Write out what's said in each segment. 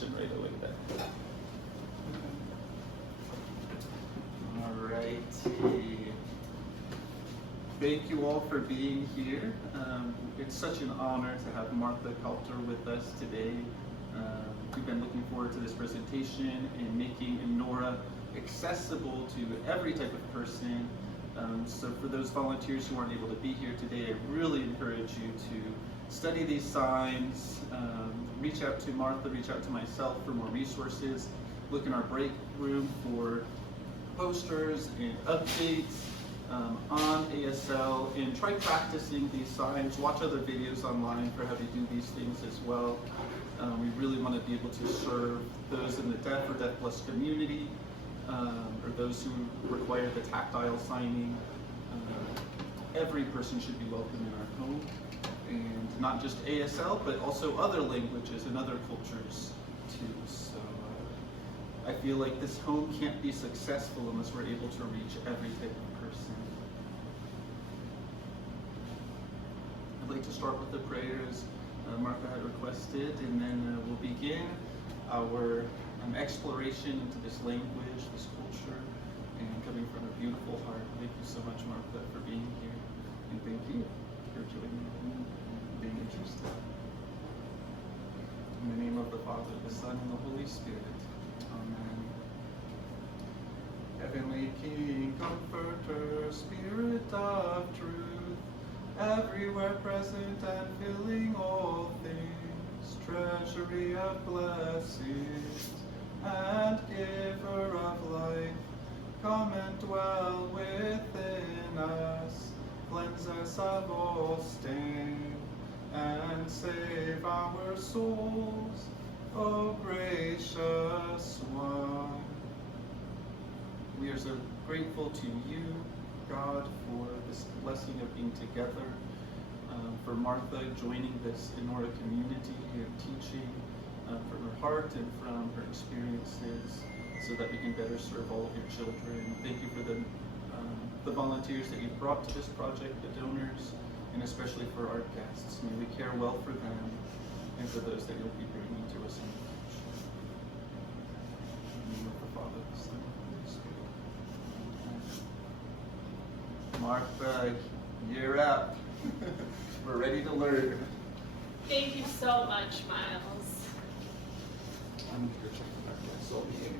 connection right away then. All right. Thank you all for being here. It's such an honor to have Martha Coulter with us today. We've been looking forward to this presentation and making Enora accessible to every type of person. So for those volunteers who aren't able to be here today, I really encourage you to study these signs, reach out to Martha, reach out to myself for more resources, look in our break room for posters and updates on ASL, and try practicing these signs. Watch other videos online for how to do these things as well. We really want to be able to serve those in the deaf or deaf plus community, or those who require the tactile signing. Every person should be welcome in our home, and not just ASL, but also other languages and other cultures too. So I feel like this home can't be successful unless we're able to reach every type of person. I'd like to start with the prayers Martha had requested, and then we'll begin our exploration into this language, this culture, and coming from a beautiful heart. Thank you so much, Martha, for being here, and thank you for joining and being interested. In the name of the Father, the Son, and the Holy Spirit. Amen. Heavenly King, Comforter, Spirit of truth, everywhere present and filling all things, treasury of blessings, and giver of life, come and dwell within us, cleanse us of all stain, and save our souls, O gracious one. We are so grateful to you, God, for this blessing of being together, for Martha joining this Enora community and teaching from her heart and from her experiences, so that we can better serve all of your children. Thank you for the volunteers that you've brought to this project, the donors, and especially for our guests. May we care well for them and for those that you'll be bringing to us in the future. In the name of the Father, the Son, and the Holy Spirit. Martha, you're up. We're ready to learn. Thank you so much, Miles. I'm here checking back my soul behavior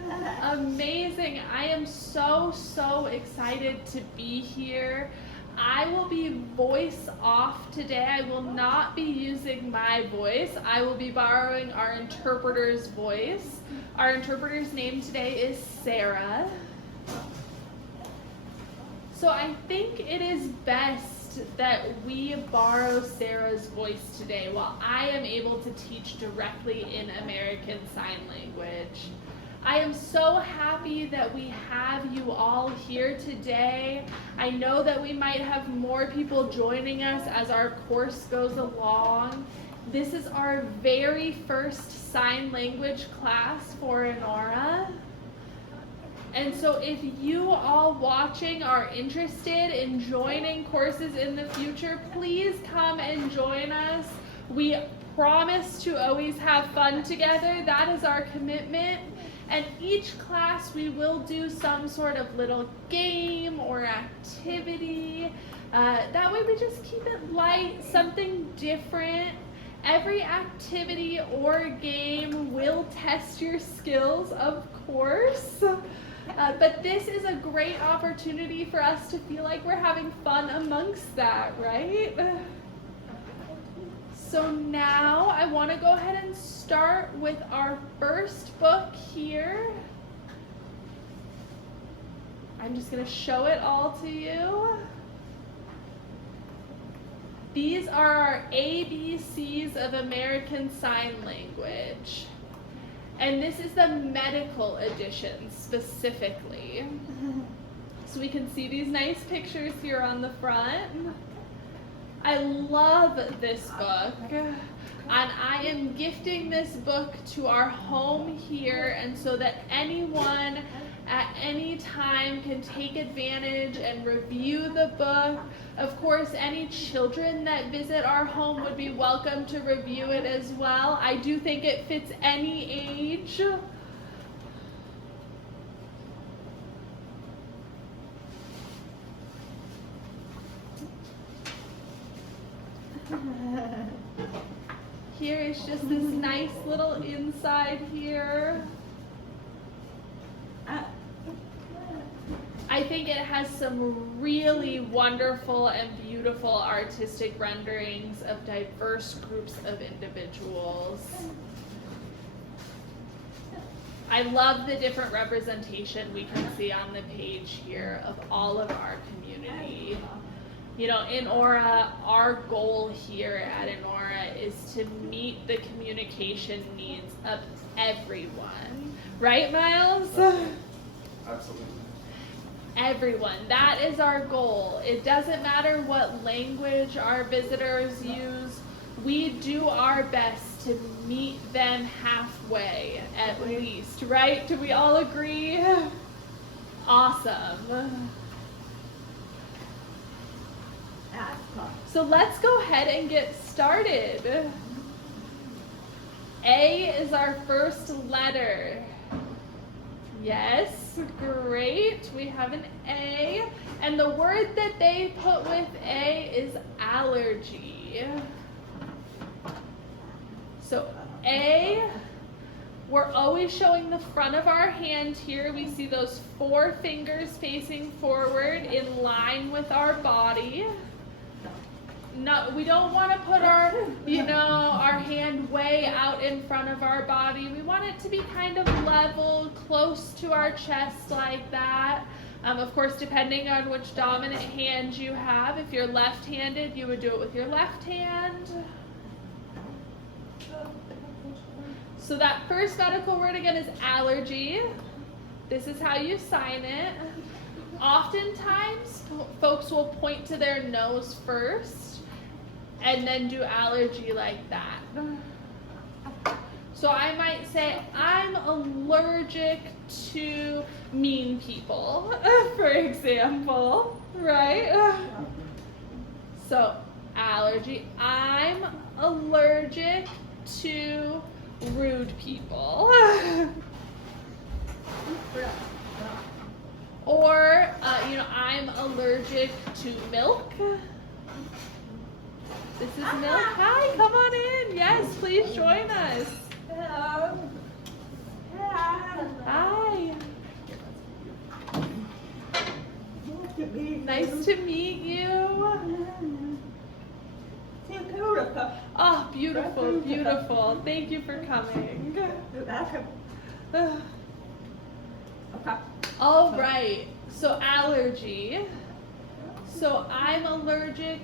now. Amazing. I am so excited to be here. I will be voice off today. I will not be using my voice. I will be borrowing our interpreter's voice. Our interpreter's name today is Sarah. So I think it is best that we borrow Sarah's voice today while I am able to teach directly in American Sign Language. I am so happy that we have you all here today. I know that we might have more people joining us as our course goes along. This is our very first sign language class for Enora. And so if you all watching are interested in joining courses in the future, please come and join us. We promise to always have fun together. That is our commitment. And each class we will do some sort of little game or activity. That way we just keep it light, something different. Every activity or game will test your skills, of course. But this is a great opportunity for us to feel like we're having fun amongst that, right? So now I want to go ahead and start with our first book here. I'm just going to show it all to you. These are our ABCs of American Sign Language. And this is the medical edition specifically. So we can see these nice pictures here on the front. I love this book, and I am gifting this book to our home here, and so that anyone at any time can take advantage and review the book. Of course, any children that visit our home would be welcome to review it as well. I do think it fits any age. Here is just this nice little inside here. I think it has some really wonderful and beautiful artistic renderings of diverse groups of individuals. I love the different representation we can see on the page here of all of our community. You know, in Aura, our goal here at Enora is to meet the communication needs of everyone. Right, Miles? Absolutely. Everyone. That is our goal. It doesn't matter what language our visitors use. We do our best to meet them halfway, at least. Right? Do we all agree? Awesome. So let's go ahead and get started. A is our first letter. Yes, great. We have an A. And the word that they put with A is allergy. So A, we're always showing the front of our hand here. We see those 4 fingers facing forward in line with our body. No, we don't want to put our, our hand way out in front of our body. We want it to be kind of level, close to our chest like that. Of course, depending on which dominant hand you have. If you're left-handed, you would do it with your left hand. So that first medical word again is allergy. This is how you sign it. Oftentimes, folks will point to their nose first and then do allergy like that. So I might say, I'm allergic to mean people, for example, right? So allergy, I'm allergic to rude people. Or, I'm allergic to milk. This is Milk. Hi, come on in. Yes, please join us. Hello. Hi. Nice to meet you. Oh, beautiful, beautiful. Thank you for coming. All right. So allergy. So I'm allergic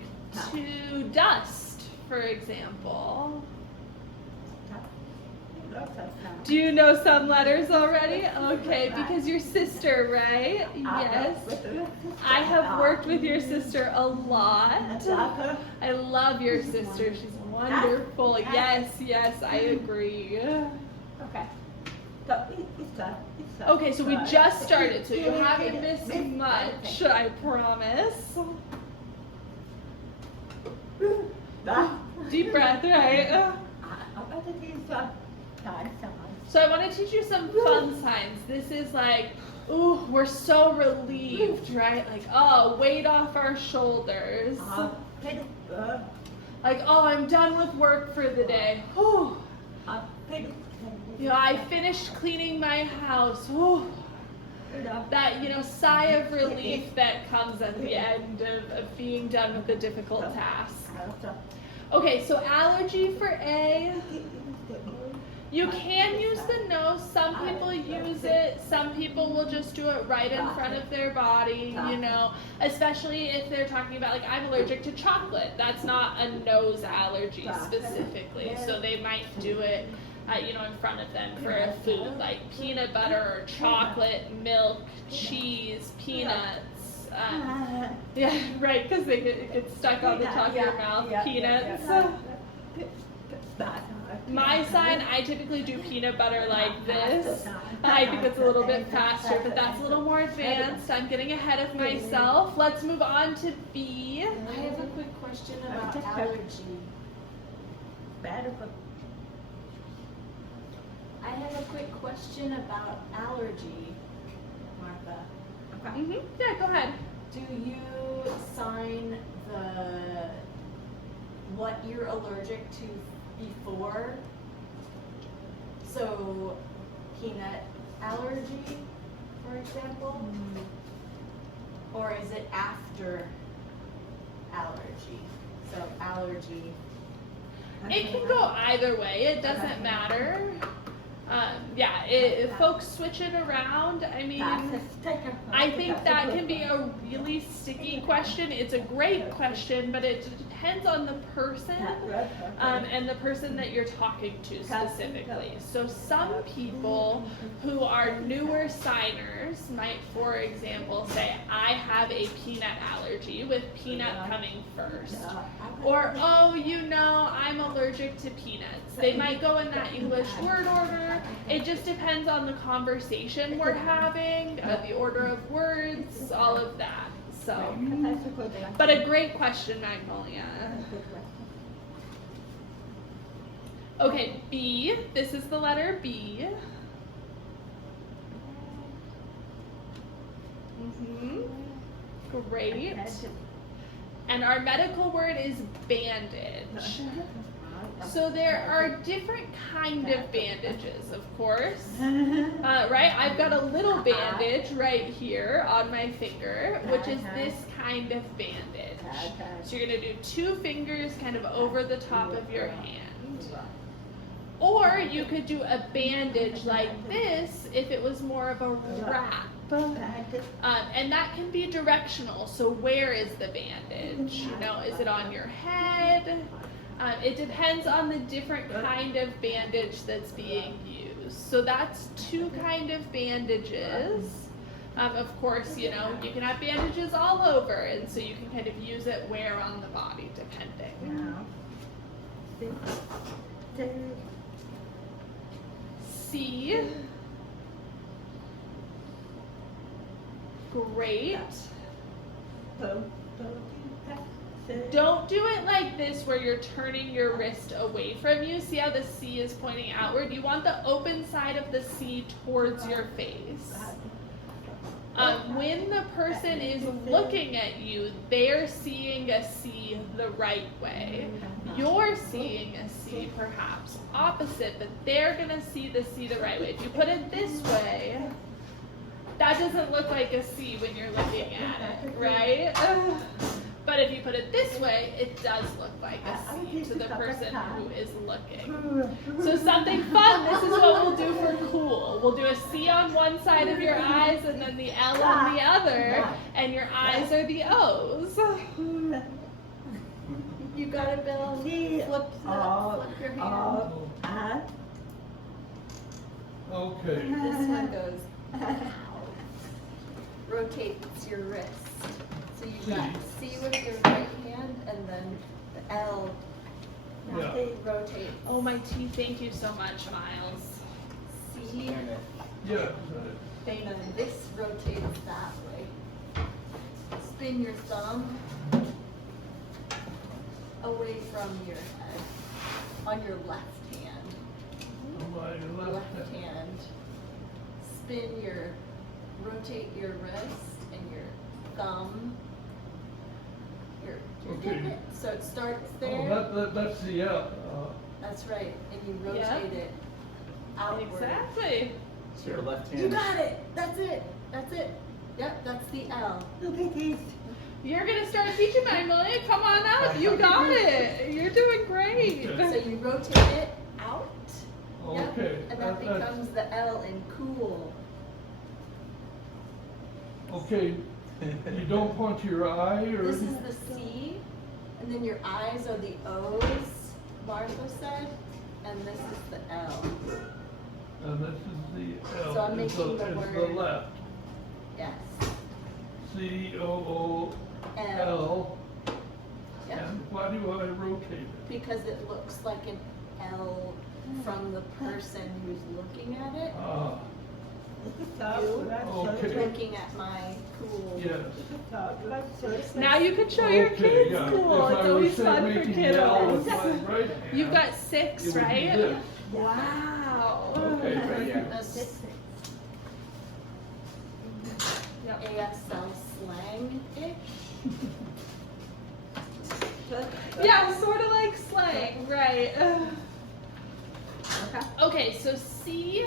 to dust, for example. Do you know some letters already? Okay, because your sister, right? Yes. I have worked with your sister a lot. I love your sister. She's wonderful. Yes, I agree. Okay. Okay, so we just started, so you haven't missed much, I promise. Deep breath, right? So I want to teach you some fun signs. This is like, ooh, we're so relieved, right? Like, oh, weight off our shoulders. Like, oh, I'm done with work for the day. Whew. I finished cleaning my house. Whew. That, sigh of relief that comes at the end of being done with a difficult task. Okay, so allergy for A. You can use the nose. Some people use it. Some people will just do it right in front of their body, especially if they're talking about, like, I'm allergic to chocolate. That's not a nose allergy specifically. So they might do it, in front of them for a food, like peanut butter or chocolate, milk, cheese, peanuts. Yeah, right, because they get stuck on the top of your mouth. Peanuts. My sign, I typically do peanut butter like this. I think it's a little bit faster, but that's a little more advanced. I'm getting ahead of myself. Let's move on to B. I have a quick question about allergy. I have a quick question about allergy, Martha. Yeah, go ahead. Do you sign what you're allergic to before? So, peanut allergy, for example? Or is it after allergy? So, allergy. It can go either way. It doesn't matter. If folks switch it around, I mean, I think that can be a really sticky question. It's a great question, but it depends on the person and the person that you're talking to specifically. So some people who are newer signers might, for example, say, I have a peanut allergy, with peanut coming first. Or, oh, I'm allergic to peanuts. They might go in that English word order. It just depends on the conversation we're having, the order of words, all of that. So, but a great question, Magnolia. Okay, B. This is the letter B. Great. And our medical word is bandage. So there are different kind of bandages, of course, right? I've got a little bandage right here on my finger, which is this kind of bandage. So you're gonna do 2 fingers kind of over the top of your hand. Or you could do a bandage like this if it was more of a wrap. And that can be directional. So where is the bandage? Is it on your head? It depends on the different kind of bandage that's being used. So that's 2 kind of bandages. Of course, you can have bandages all over, and so you can kind of use it where on the body, depending. C. Great. Don't do it like this where you're turning your wrist away from you. See how the C is pointing outward? You want the open side of the C towards your face. When the person is looking at you, they're seeing a C the right way. You're seeing a C perhaps opposite, but they're going to see the C the right way. If you put it this way, that doesn't look like a C when you're looking at it, right? But if you put it this way, it does look like a C to the person who is looking. So something fun, this is what we'll do for cool. We'll do a C on one side of your eyes and then the L on the other, and your eyes are the O's. You got it, Bill? Flip your hand. Okay. This one goes, rotates your wrist. So you got C with your right hand, and then the L rotates. Oh, my T, thank you so much, Miles. C, Yeah. and then this rotates that way. Spin your thumb away from your head on your left hand. My Left hand. Rotate your wrist and your thumb. Okay. So it starts there. Oh, that's the L. That's right, and you rotate it outward. Exactly. So your left hand. You got it. That's it. That's it. Yep, that's the L. You're going to start teaching Magnolia. Come on up. You got it. You're doing great. So you rotate it out. Yep, Okay. and that becomes the L in cool. Okay. You don't point to your eye or. This is the C, and then your eyes are the O's, Martha said, and this is the L. And this is the L. So I'm making the it's word. the left. Yes. C-O-O-L. L. Yeah. And why do I rotate it? Because it looks like an L from the person who's looking at it. Ah, So Okay. Looking at my pool. yes. Now you can show your Okay, kids yeah. cool. If It's I always was, say, fun for making the L with kiddos. my right hand, You've got it 6, would be right? this. Wow. Okay, thank you. That's ASL slang-ish. Yeah, sort of like slang, right? Okay, so C,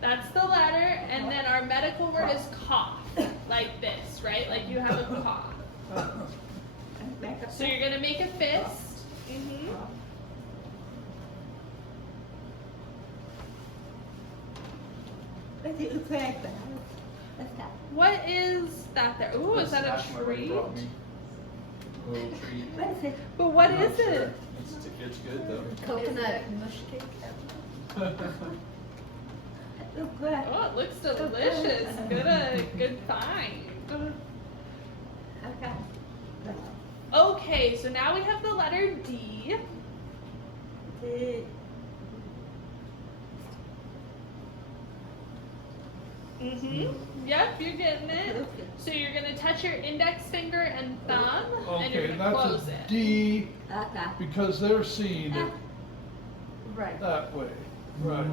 that's the letter, and then our medical word is cough, like this, right? Like you have a cough. So you're gonna make a fist. Mm-hmm. What is that there? Ooh, is that a Stash my buddy treat? brought me. A little treat. But what I'm not is it? sure. It's good though. Coconut mush cake. Oh, it looks delicious. Good find. Okay, so now we have the letter D. Mm-hmm. Yep, you're getting it. So you're gonna touch your index finger and thumb, and you're Okay, gonna that's close a it. D because they're seeing it Right. that way. Right.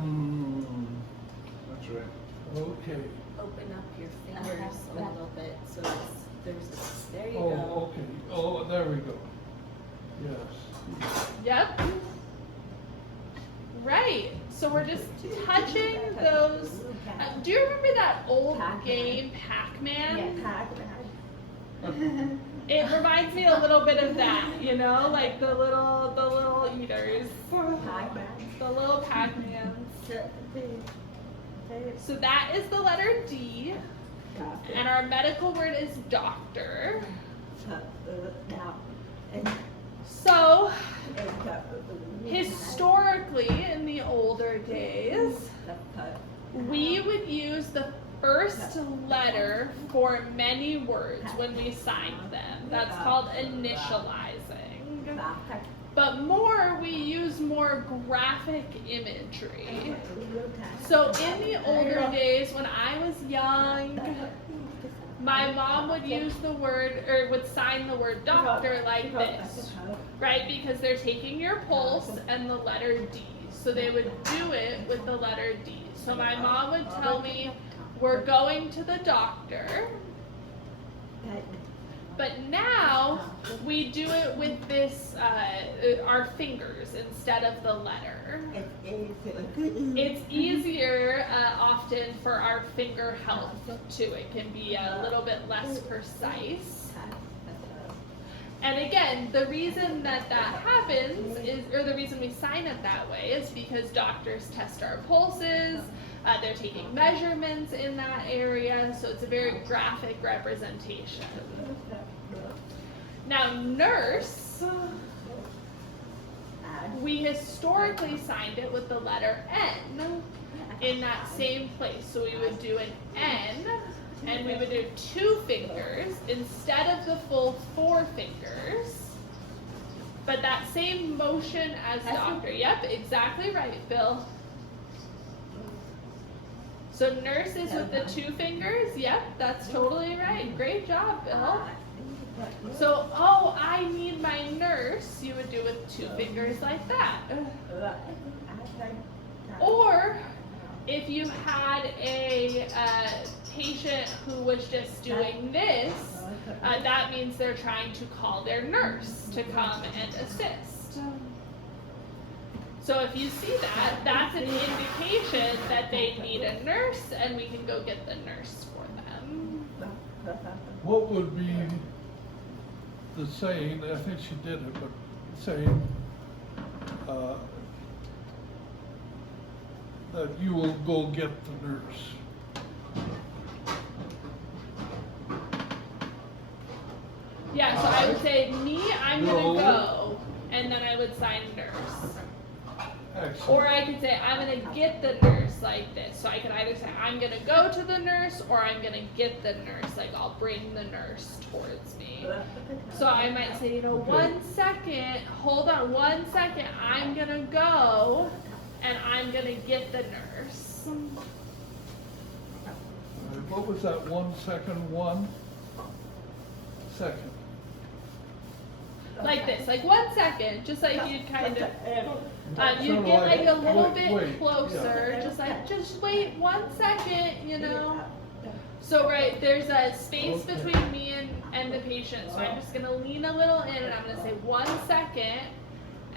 That's right. Okay. Open up your fingers a little bit so there you Oh, go. okay. Oh, there we go. Yes. Yep. Right. So we're just touching those. Do you remember that old game, Pac-Man? It reminds me a little bit of that, you know, like the little eaters, the little Pac-Mans. So that is the letter D, and our medical word is doctor. So historically, in the older days, we would use the first letter for many words when we signed them. That's called initializing. But we use more graphic imagery. So in the older days, when I was young, my mom would use the word, or would sign the word doctor like this, right? Because they're taking your pulse and the letter D. So they would do it with the letter D. So my mom would tell me, we're going to the doctor. But now we do it with this, our fingers instead of the letter. It's easier often for our finger health too. It can be a little bit less precise. And again, the reason that happens is, or the reason we sign it that way is because doctors test our pulses, they're taking measurements in that area, so it's a very graphic representation. Now, nurse, we historically signed it with the letter N in that same place. So we would do an N, and we would do 2 fingers instead of the full 4 fingers. But that same motion as doctor. Yep, exactly right, Bill. So nurse is with the 2 fingers. Yep, that's totally right. Great job, Bill. So, oh, I need my nurse, you would do with 2 fingers like that. Or if you had a patient who was just doing this, that means they're trying to call their nurse to come and assist. So if you see that, that's an indication that they need a nurse, and we can go get the nurse for them. What would be the saying, I think she did it, but saying that you will go get the nurse. Yeah, so I would say, me, I'm No. gonna go, and then I would sign nurse. Excellent. Or I could say, I'm gonna get the nurse like this. So I could either say, I'm gonna go to the nurse, or I'm gonna get the nurse. Like, I'll bring the nurse towards me. So I might say, Okay. 1 second, hold on 1 second, I'm gonna go, and I'm gonna get the nurse. What was that 1 second, 1 second? Like this, like 1 second, just like you'd kind of, you'd Sort of get like a little wait, bit closer, yeah. just like, just wait 1 second, you know? So right, there's a space Okay. between me and the patient, so I'm just gonna lean a little in and I'm gonna say 1 second,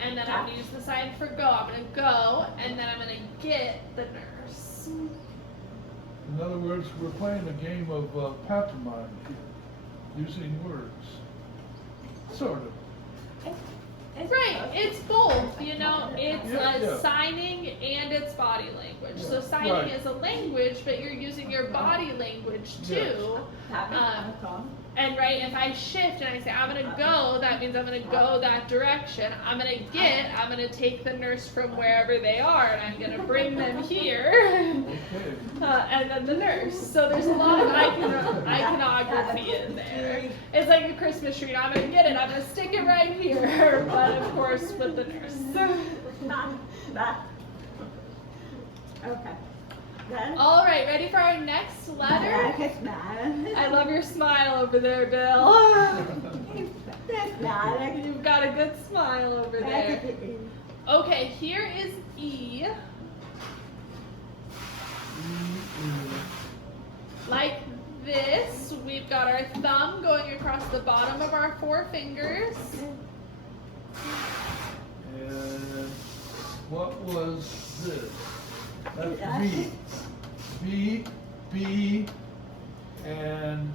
and then I'm gonna use the sign for go. I'm gonna go, and then I'm gonna get the nurse. In other words, we're playing a game of pantomime here, using words. Sort of. Right, it's both, you know, it's Yeah. signing and it's body language. So Yeah, signing right. is a language, but you're using your body language Yes. too. And right, if I shift and I say, I'm gonna go, that means I'm gonna go that direction. I'm gonna take the nurse from wherever they are and I'm gonna bring them here. Okay. And then the nurse. So there's a lot of iconography in there. It's like a Christmas tree. I'm gonna get it, I'm gonna stick it right here. But of course with the nurse. Okay. All right, ready for our next letter? I love your smile over there, Bill. You've got a good smile over there. Okay, here is E. Like this, we've got our thumb going across the bottom of our 4 fingers. And what was this? That's B. B, B, and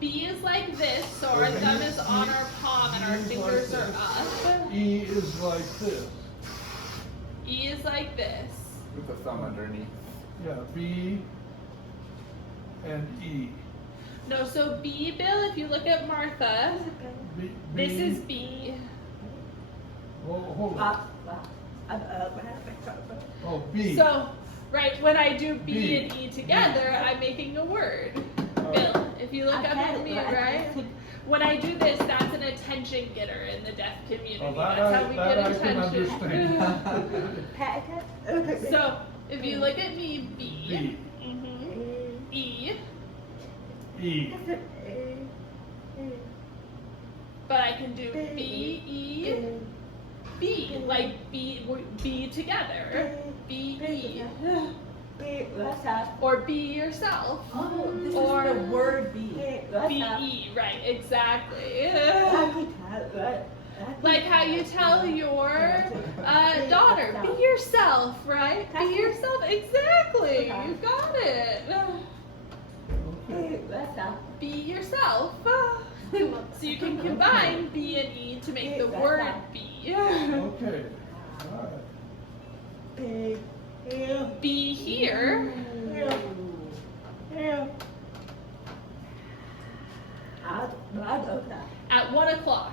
B is like this, so our thumb is on our palm and our fingers are up. E is like this. E is like this. With the thumb underneath. Yeah, B and E. No, so B, Bill, if you look at Martha, B, this is B. Hold on. Oh, B. So, right, when I do B B. and E together, I'm making a word. Bill, if you look up at me, right? When I do this, that's an attention getter in the deaf community. Oh, That's how we get I can attention. understand. So, if you look at me, B. B. Mhm. E. E. But I can do B, E, B, like B together. B, E. Or be yourself. Oh, this Or is the word be. B, E, right, exactly. Like how you tell your daughter, be yourself, right? Be yourself, exactly. You got it. Be yourself. So you can combine B and E to make the word be. Okay. All right. Be here. At 1 o'clock.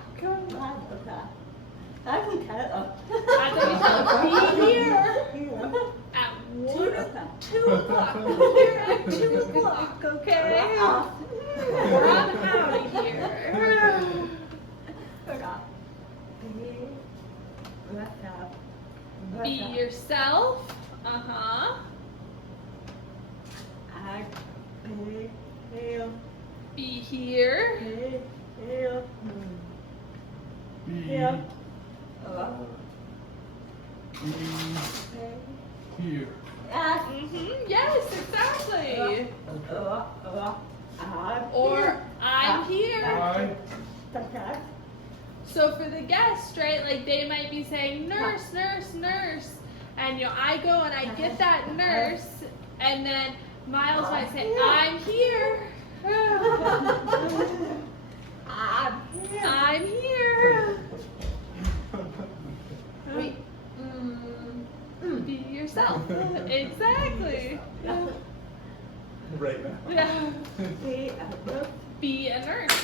That's what you tell be here at 2 o'clock. Here at 2 o'clock, okay? Or I'm out of here. Be yourself. Uh-huh. Be here. B. Here. Yes, exactly. Okay. Or I'm here. I. So for the guest, right, like they might be saying nurse, nurse, nurse. And I go and I get that nurse, and then Miles might say, I'm here. I'm here. Be yourself. Exactly. Right now. Yeah. Be a nurse.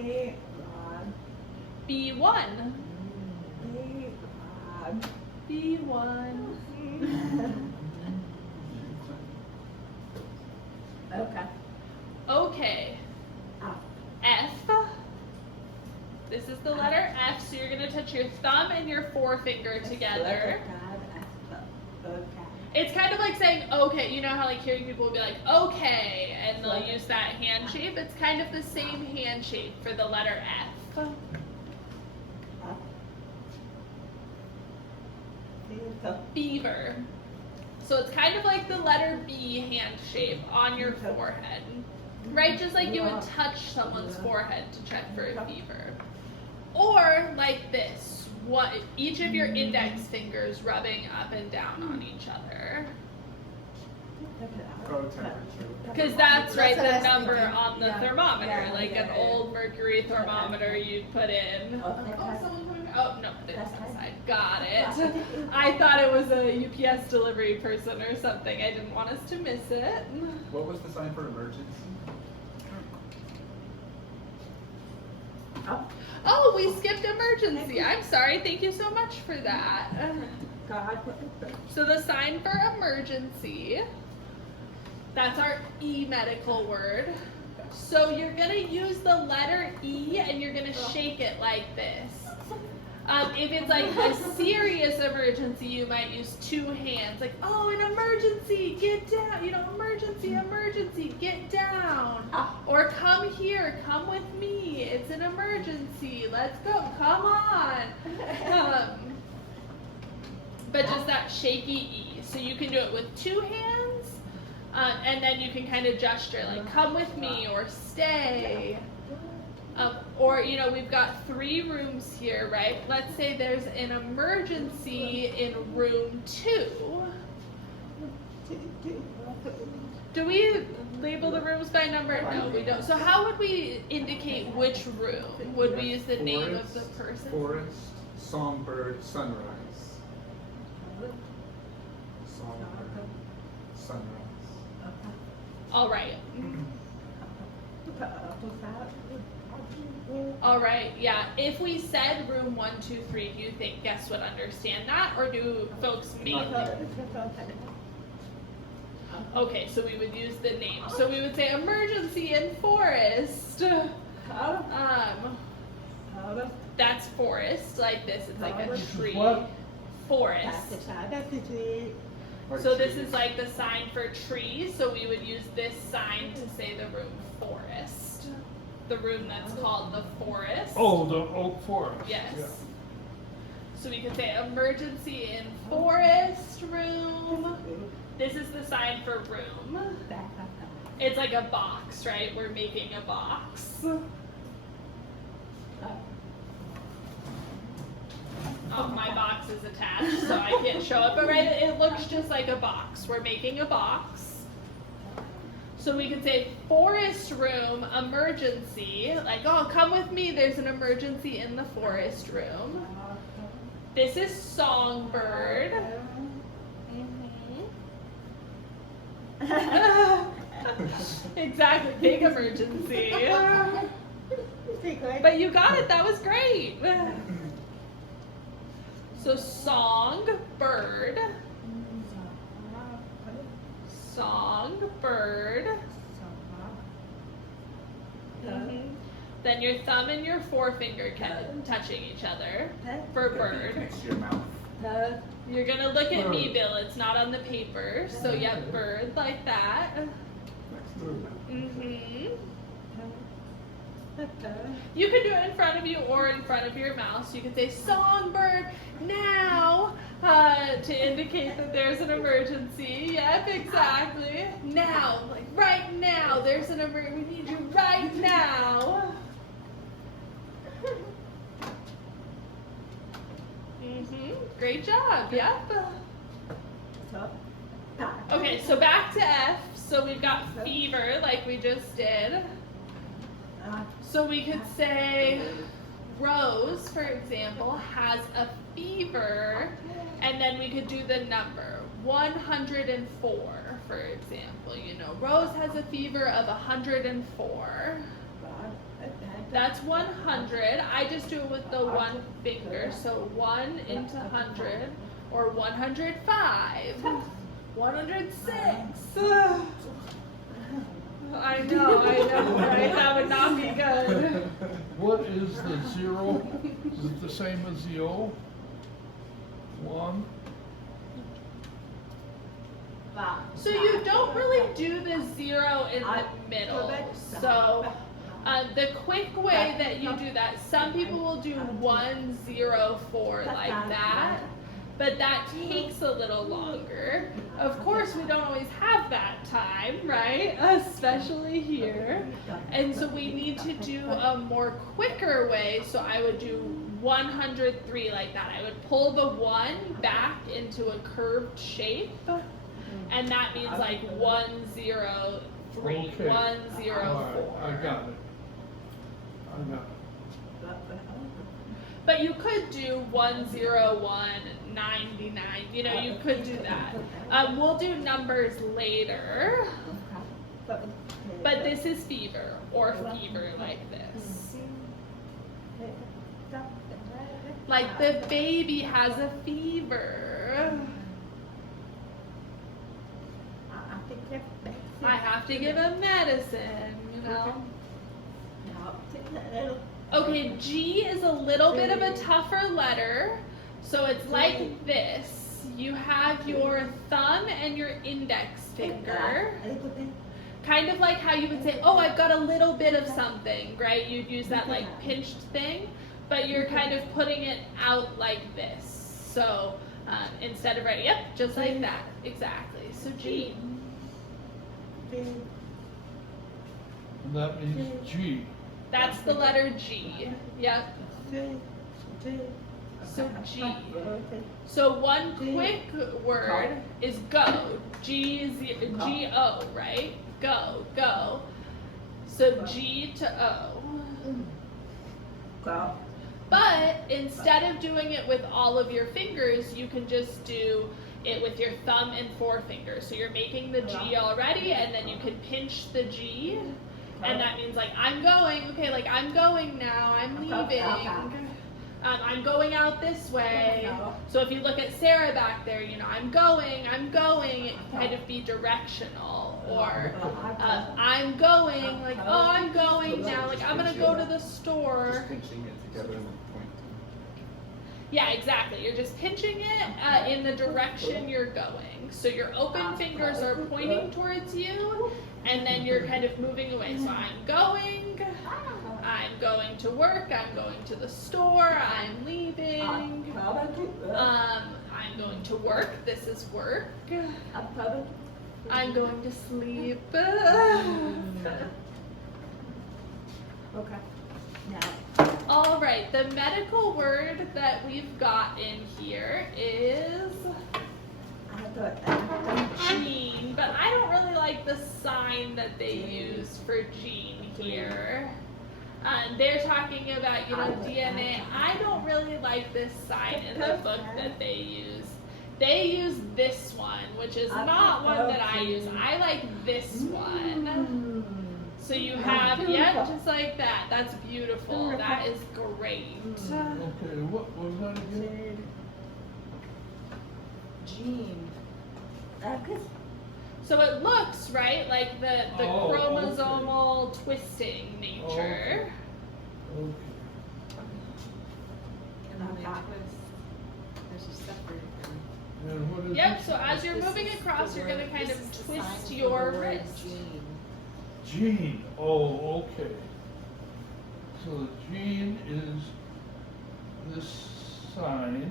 A, Rod. B1. A, Rod. B1. Okay. Okay. Ah. F. This is the letter F, so you're going to touch your thumb and your forefinger together. Okay. It's kind of like saying okay. You know how like hearing people will be like okay, and they'll use that hand shape. It's kind of the same hand shape for the letter F. Fever. So it's kind of like the letter B hand shape on your forehead. Right? Just like you would touch someone's forehead to check for a fever. Or like this. What each of your index fingers rubbing up and down on each other. Go temperature. Because that's right, That's what I the was number thinking. on the Yeah. thermometer, Yeah, like yeah, an yeah. old mercury thermometer you'd put in. Okay. Oh, someone coming. Oh no, it's That's outside. Got it. Yeah. I thought it was a UPS delivery person or something. I didn't want us to miss it. What was the sign for emergency? Oh, we skipped emergency. I'm sorry. Thank you so much for that. God. So the sign for emergency, that's our E medical word. So you're gonna use the letter E and you're gonna shake it like this. If it's like a serious emergency, you might use two hands. Like, oh, an emergency, get down. You know, emergency, emergency, get down. Or come here, come with me. It's an emergency. Let's go. Come on. But just that shaky E. So you can do it with two hands, and then you can kind of gesture like, come with me or stay. Or, you know, we've got 3 rooms here, right? Let's say there's an emergency in room 2. Do we label the rooms by number? No, we don't. So how would we indicate which room? Would we use the name of the person? Forest, songbird, sunrise. Songbird, sunrise. All right. All right, yeah. If we said room 1, 2, 3, do you think guests would understand that, or do folks mainly? Okay, so we would use the name. So we would say emergency in forest. That's forest, like this. It's like a This is tree. what? Forest. So this is like the sign for trees. So we would use this sign to say the room forest. The room that's called the forest. Oh, the oak forest. Yes. Yeah. So we could say emergency in forest room. This is the sign for room. It's like a box, right? We're making a box. Oh, my box is attached, so I can't show it. But right, it looks just like a box. We're making a box. So we could say forest room, emergency. Like, oh, come with me. There's an emergency in the forest room. This is songbird. Exactly, big emergency. But you got it. That was great. So songbird. Songbird. Then your thumb and your forefinger touching each other for bird. Next to your mouth. You're gonna look at me, Bill. It's not on the paper. So yep, bird like that. Next to your mouth. You could do it in front of you or in front of your mouth. So you could say songbird now to indicate that there's an emergency. Yep, exactly. Now, like right now, there's an emergency. We need you right now. Great job. Yep. Okay, so back to F. So we've got fever, like we just did. So we could say Rose, for example, has a fever, and then we could do the number 104, for example. You know, Rose has a fever of 104. That's 100. I just do it with the one finger. So 1 into 100, or 105, 106. I know, right? That would not be good. What is the 0? Is it the same as the O? 1? So you don't really do the 0 in the middle. So the quick way that you do that, some people will do 104 like that, but that takes a little longer. Of course, we don't always have that time, right? Especially here. And so we need to do a more quicker way. So I would do 103 like that. I would pull the 1 back into a curved shape. And that means like 103, Okay. 104. I got it. But you could do 10199. You know, you could do that. We'll do numbers later. But this is fever, or fever like this. Like the baby has a fever. I have to give him medicine, you know. Okay, G is a little bit of a tougher letter. So it's like this. You have your thumb and your index finger. Kind of like how you would say, oh, I've got a little bit of something, right? You'd use that like pinched thing, but you're kind of putting it out like this. So instead of writing, yep, just like that, exactly. So G. And that means G. That's the letter G. Yep. So G. So one quick word is go. G-O, right? Go, go. So G to O. But instead of doing it with all of your fingers, you can just do it with your thumb and forefinger. So you're making the G already, and then you can pinch the G. And that means like, I'm going, okay, like I'm going now, I'm leaving. I'm going out this way. So if you look at Sarah back there, you know, I'm going, it can kind of be directional. Or I'm going, like, oh, I'm going now, like I'm gonna go to the store. Just pinching it together and then pointing. Yeah, exactly. You're just pinching it in the direction you're going. So your open fingers are pointing towards you, and then you're kind of moving away. So I'm going to work, I'm going to the store, I'm leaving, I'm going to work, this is work, I'm going to sleep. Okay. Now. All right, the medical word that we've got in here is gene, but I don't really like the sign that they use for gene here. They're talking about, you know, DNA. I don't really like this sign in the book that they use. They use this one, which is not one that I use. I like this one. So you have, yeah, just like that. That's beautiful. That is great. Okay, what was that again? Gene. So it looks, right, like the Oh, chromosomal twisting nature. Okay. And then they twist. There's a separate thing. And what is Yep, this? so as you're This moving is across, the you're going to word- kind this of is the twist sign for your the word wrist. gene. Gene. Oh, okay. So the gene is this sign.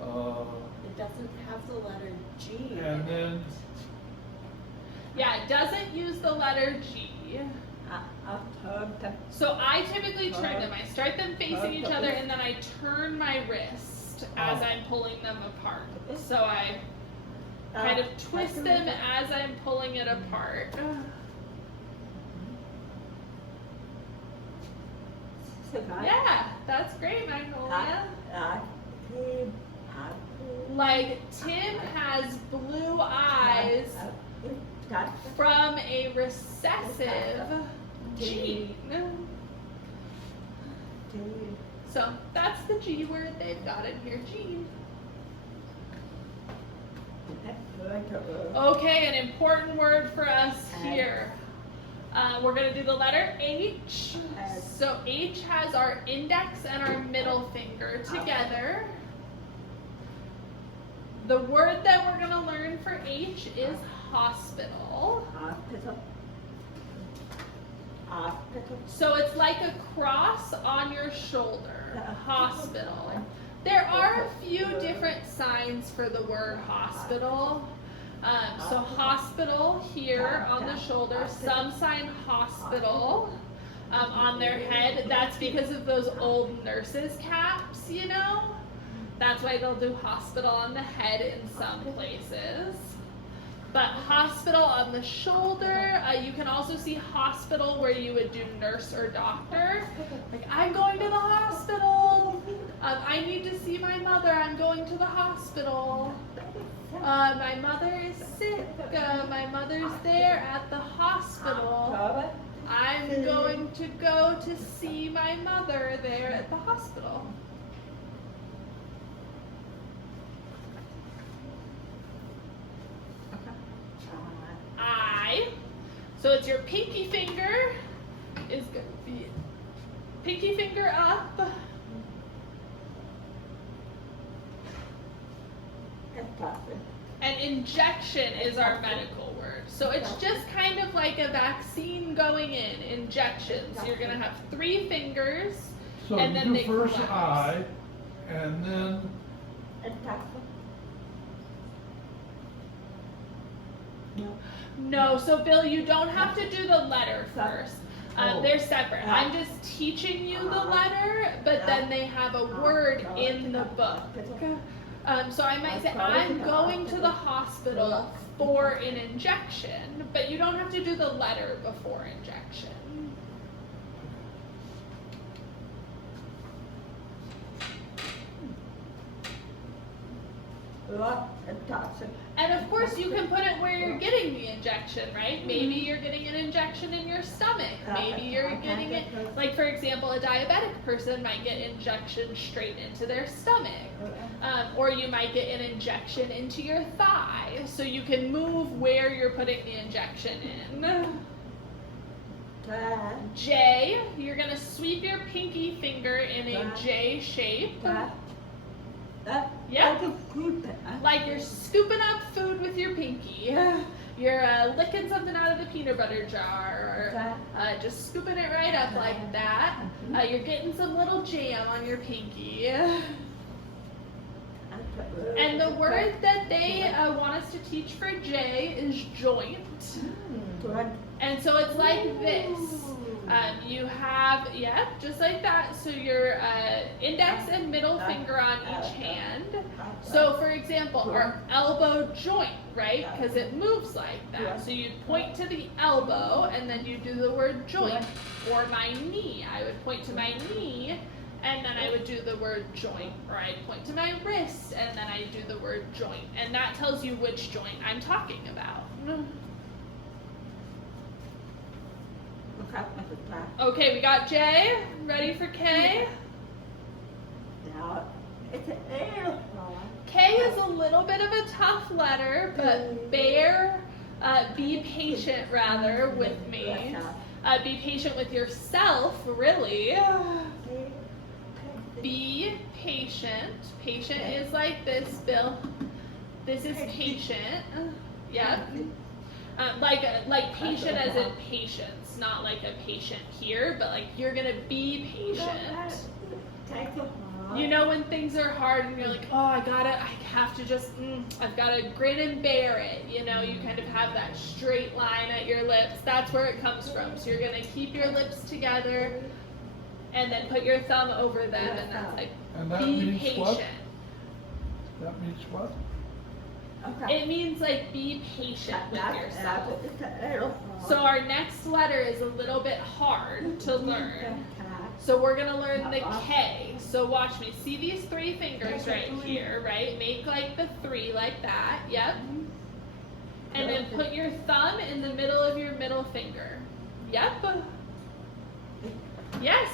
It doesn't have the letter G. And then Yeah, it doesn't use the letter G. So I typically turn them. I start them facing each other, and then I turn my wrist as I'm pulling them apart. So I kind of twist them as I'm pulling it apart. Yeah, that's great, Magnolia. Like Tim has blue eyes from a recessive Gene. So that's the G word they've got in here, gene. Okay, an important word for us here. We're going to do the letter H. So H has our index and our middle finger together. The word that we're going to learn for H is hospital. So it's like a cross on your shoulder, hospital. There are a few different signs for the word hospital. So hospital here on the shoulder, some sign hospital on their head. That's because of those old nurses' caps, you know? That's why they'll do hospital on the head in some places. But hospital on the shoulder, you can also see hospital where you would do nurse or doctor. Like, I'm going to the hospital. I need to see my mother. I'm going to the hospital. My mother is sick. My mother's there at the hospital. I'm going to go to see my mother there at the hospital. I. So it's your pinky finger is going to be pinky finger up. And injection is our medical word. So it's just kind of like a vaccine going in, injections. You're going to have 3 fingers, So and then you they do first collapse. I, and then No, so Bill, you don't have to do the letter first. Oh. They're separate. I'm just teaching you the letter, but then they have a word in the book. So I might say, I'm going to the hospital for an injection, but you don't have to do the letter before injection. And of course, you can put it where you're getting the injection, right? Maybe you're getting an injection in your stomach. Maybe you're getting it, like for example, a diabetic person might get injection straight into their stomach. Or you might get an injection into your thigh. So you can move where you're putting the injection in. J, you're going to sweep your pinky finger in a J shape. Yep. Like you're scooping up food with your pinky. You're licking something out of the peanut butter jar, or just scooping it right up like that. You're getting some little jam on your pinky. And the word that they want us to teach for J is joint. And so it's like this. You have, just like that. So your index and middle finger on each hand. So for example, our elbow joint, right? Because it moves like that. So you'd point to the elbow and then you do the word joint. Or my knee. I would point to my knee and then I would do the word joint. Or I'd point to my wrist and then I'd do the word joint. And that tells you which joint I'm talking about. Okay, we got J. Ready for K? K is a little bit of a tough letter, but be patient rather with me. Be patient with yourself, really. Be patient. Patient is like this, Bill. This is patient. Yep. Like patient as in patience, not like a patient here, but like you're gonna be patient. You know when things are hard and you're like, oh, I've gotta grin and bear it. You know, you kind of have that straight line at your lips. That's where it comes from. So you're gonna keep your lips together and then put your thumb over them, and that's like, and that be means patient. what? That means what? It means like be patient with yourself. So our next letter is a little bit hard to learn. So we're gonna learn the K. So watch me. See these 3 fingers right here, right? Make like the 3 like that. Yep. And then put your thumb in the middle of your middle finger. Yep. Yes.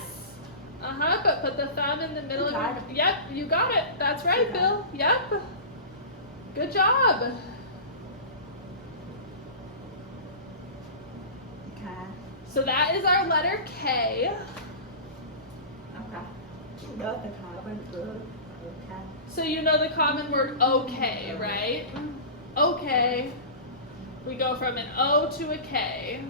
But put the thumb in the middle of Got your. Yep, you got it. That's right, Okay. Bill. Yep. Good job. Okay. So that is our letter K. Okay. Not the common word. Okay. So you know the common word okay, right? Okay. We go from an O to a K.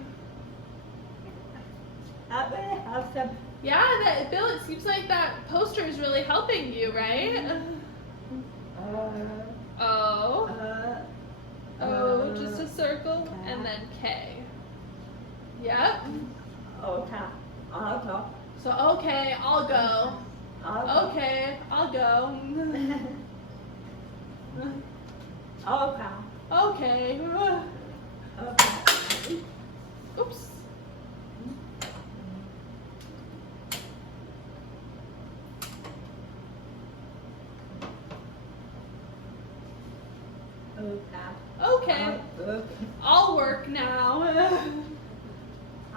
I'm gonna have some. Yeah, Bill, it seems like that poster is really helping you, right? O. O, just a circle, and then K. Yep. Okay. I'll go. So, okay, I'll go. I'll go. Okay, I'll go. Okay. Okay. Okay. Oops. Okay. I'll work now.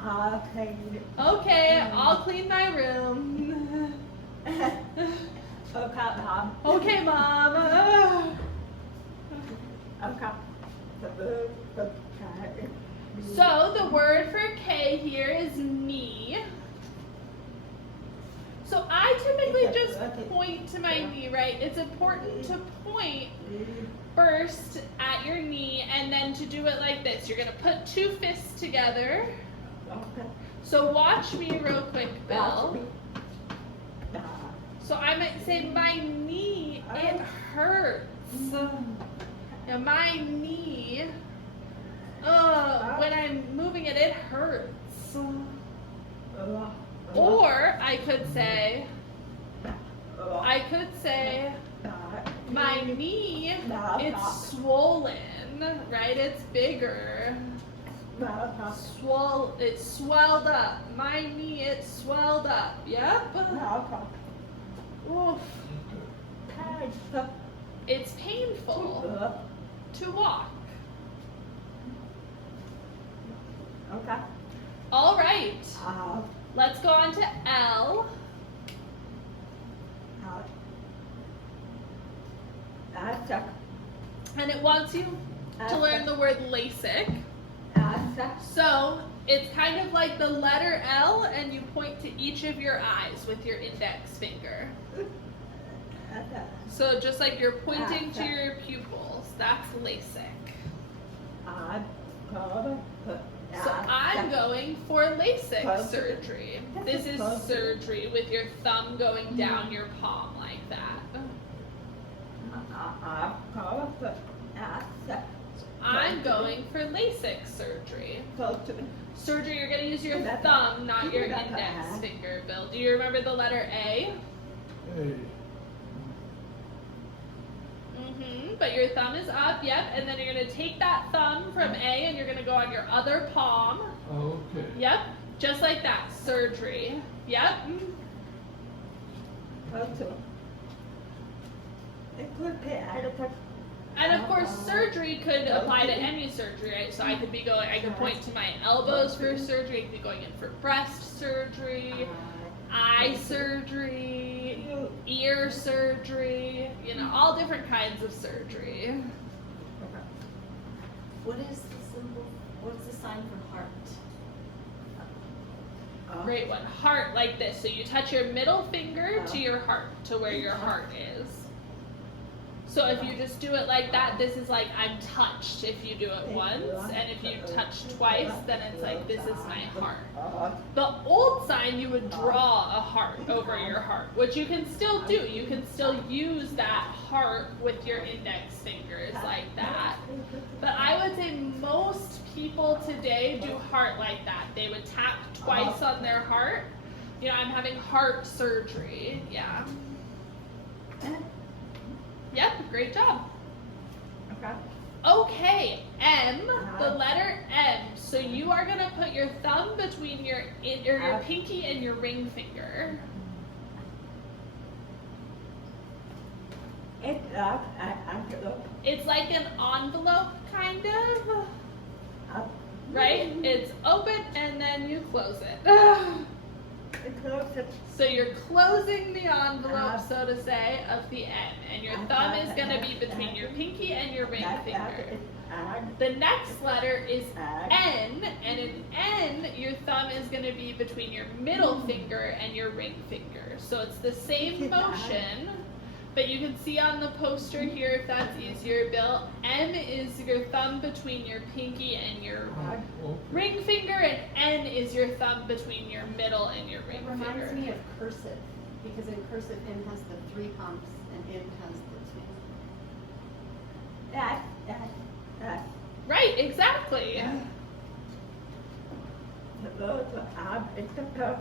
Okay. Okay, I'll clean my room. Okay, Mom. Okay, Mom. Okay. So the word for K here is knee. So I typically just point to my knee, right? It's important to point first at your knee and then to do it like this. You're gonna put two fists together. Okay. So watch me real quick, Bill. So I might say my knee, it hurts. Now my knee, when I'm moving it, it hurts. Or I could say, my knee, it's swollen, right? It's bigger. It's swelled up. My knee, it's swelled up. Yep. Oof. It's painful to walk. Okay. All right. Let's go on to L. And it wants you to learn the word LASIK. So it's kind of like the letter L, and you point to each of your eyes with your index finger. So just like you're pointing to your pupils, that's LASIK. So I'm going for LASIK surgery. This is surgery with your thumb going down your palm like that. I'm going for LASIK surgery. Surgery, you're going to use your thumb, not your index finger, Bill. Do you remember the letter A? But your thumb is up, yep, and then you're going to take that thumb from A and you're going to go on your other palm. Okay. Yep, just like that, surgery. Yep. And of course, surgery could apply to any surgery, right? So I could be going, I could point to my elbows for surgery, I could be going in for breast surgery, eye surgery, ear surgery, you know, all different kinds of surgery. What is the symbol? What's the sign for heart? Great one. Heart like this. So you touch your middle finger to your heart, to where your heart is. So if you just do it like that, this is like I'm touched if you do it once, and if you touch twice, then it's like this is my heart. The old sign, you would draw a heart over your heart, which you can still do. You can still use that heart with your index fingers like that. But I would say most people today do heart like that. They would tap twice on their heart. You know, I'm having heart surgery. Yeah. Yep, great job. Okay, M, the letter M. So you are gonna put your thumb between your pinky and your ring finger. It's like an envelope, kind of. Right? It's open and then you close it. So you're closing the envelope, so to say, of the N, and your thumb is going to be between your pinky and your ring finger. The next letter is N, and in N, your thumb is going to be between your middle finger and your ring finger. So it's the same motion, but you can see on the poster here, if that's easier, Bill, M is your thumb between your pinky and your ring finger, and N is your thumb between your middle and your ring It reminds finger. me of cursive, because in cursive, N has the 3 humps and N has the 2. Right, exactly.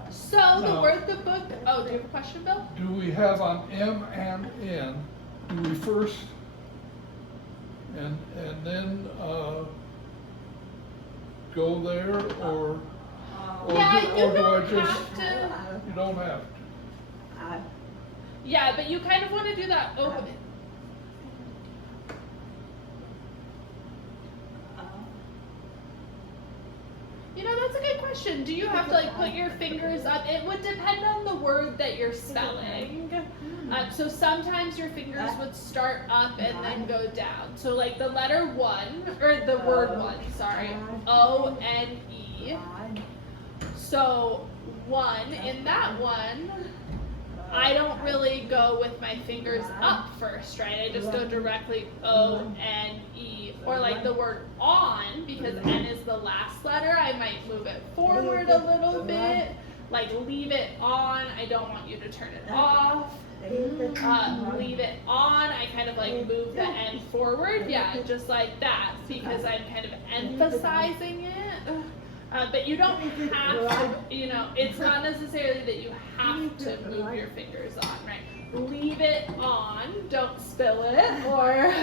So the No. word the book, oh, do you have a question, Bill? Do we have on M and N, do we first and then go there or Yeah, do, you or do I don't just, have to. you don't have to? Yeah, but you kind of want to do that open. You know, that's a good question. Do you have to like put your fingers up? It would depend on the word that you're spelling. So sometimes your fingers would start up and then go down. So like the letter 1, or the word 1, sorry, O-N-E. So 1, in that one, I don't really go with my fingers up first, right? I just go directly O-N-E. Or like the word on, because N is the last letter, I might move it forward a little bit. Like leave it on, I don't want you to turn it off. Leave it on, I kind of like move the N forward. Yeah, just like that, because I'm kind of emphasizing it. But you don't have to, you know, it's not necessarily that you have to move your fingers on, right? Leave it on, don't spill it, or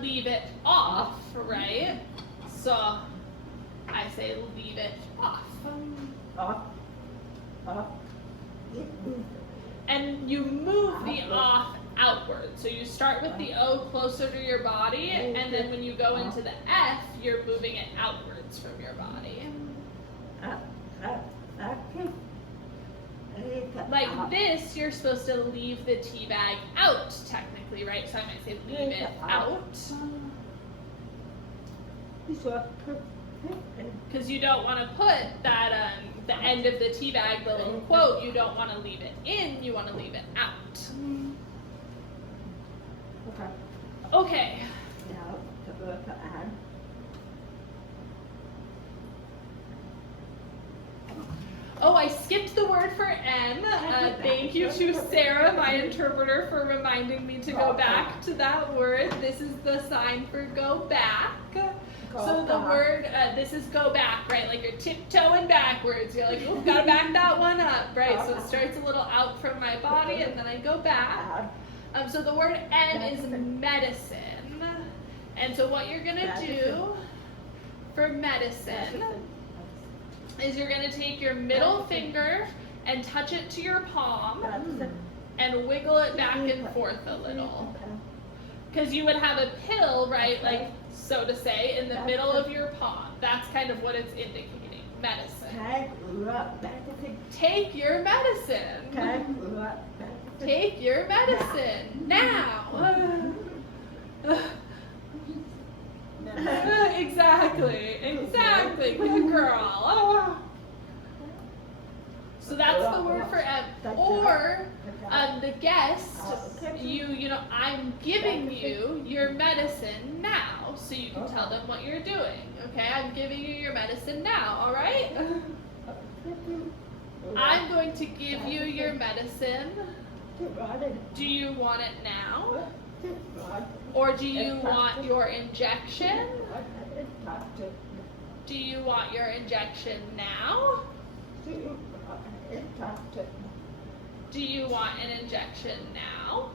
leave it off, right? So I say leave it off. And you move the off outward. So you start with the O closer to your body, and then when you go into the F, you're moving it outwards from your body. Like this, you're supposed to leave the tea bag out, technically, right? So I might say leave it out. Because you don't want to put that, the end of the tea bag, the little quote, you don't want to leave it in, you want to leave it out. Okay. Oh, I skipped the word for M. Thank you to Sarah, my interpreter, for reminding me to go back to that word. This is the sign for go back. So the word, this is go back, right? Like you're tiptoeing backwards. You're like, oh, gotta back that one up, right? So it starts a little out from my body, and then I go back. So the word M is medicine. And so what you're gonna do for medicine is you're gonna take your middle finger and touch it to your palm and wiggle it back and forth a little. Because you would have a pill, right, like so to say, in the middle of your palm. That's kind of what it's indicating, medicine. Take your medicine. Take your medicine now. Exactly. Good girl. So that's the word for M. Or the guest, you know, I'm giving you your medicine now, so you can tell them what you're doing. Okay, I'm giving you your medicine now. All right. I'm going to give you your medicine. Do you want it now? Or do you want your injection? Do you want your injection now? Do you want an injection now?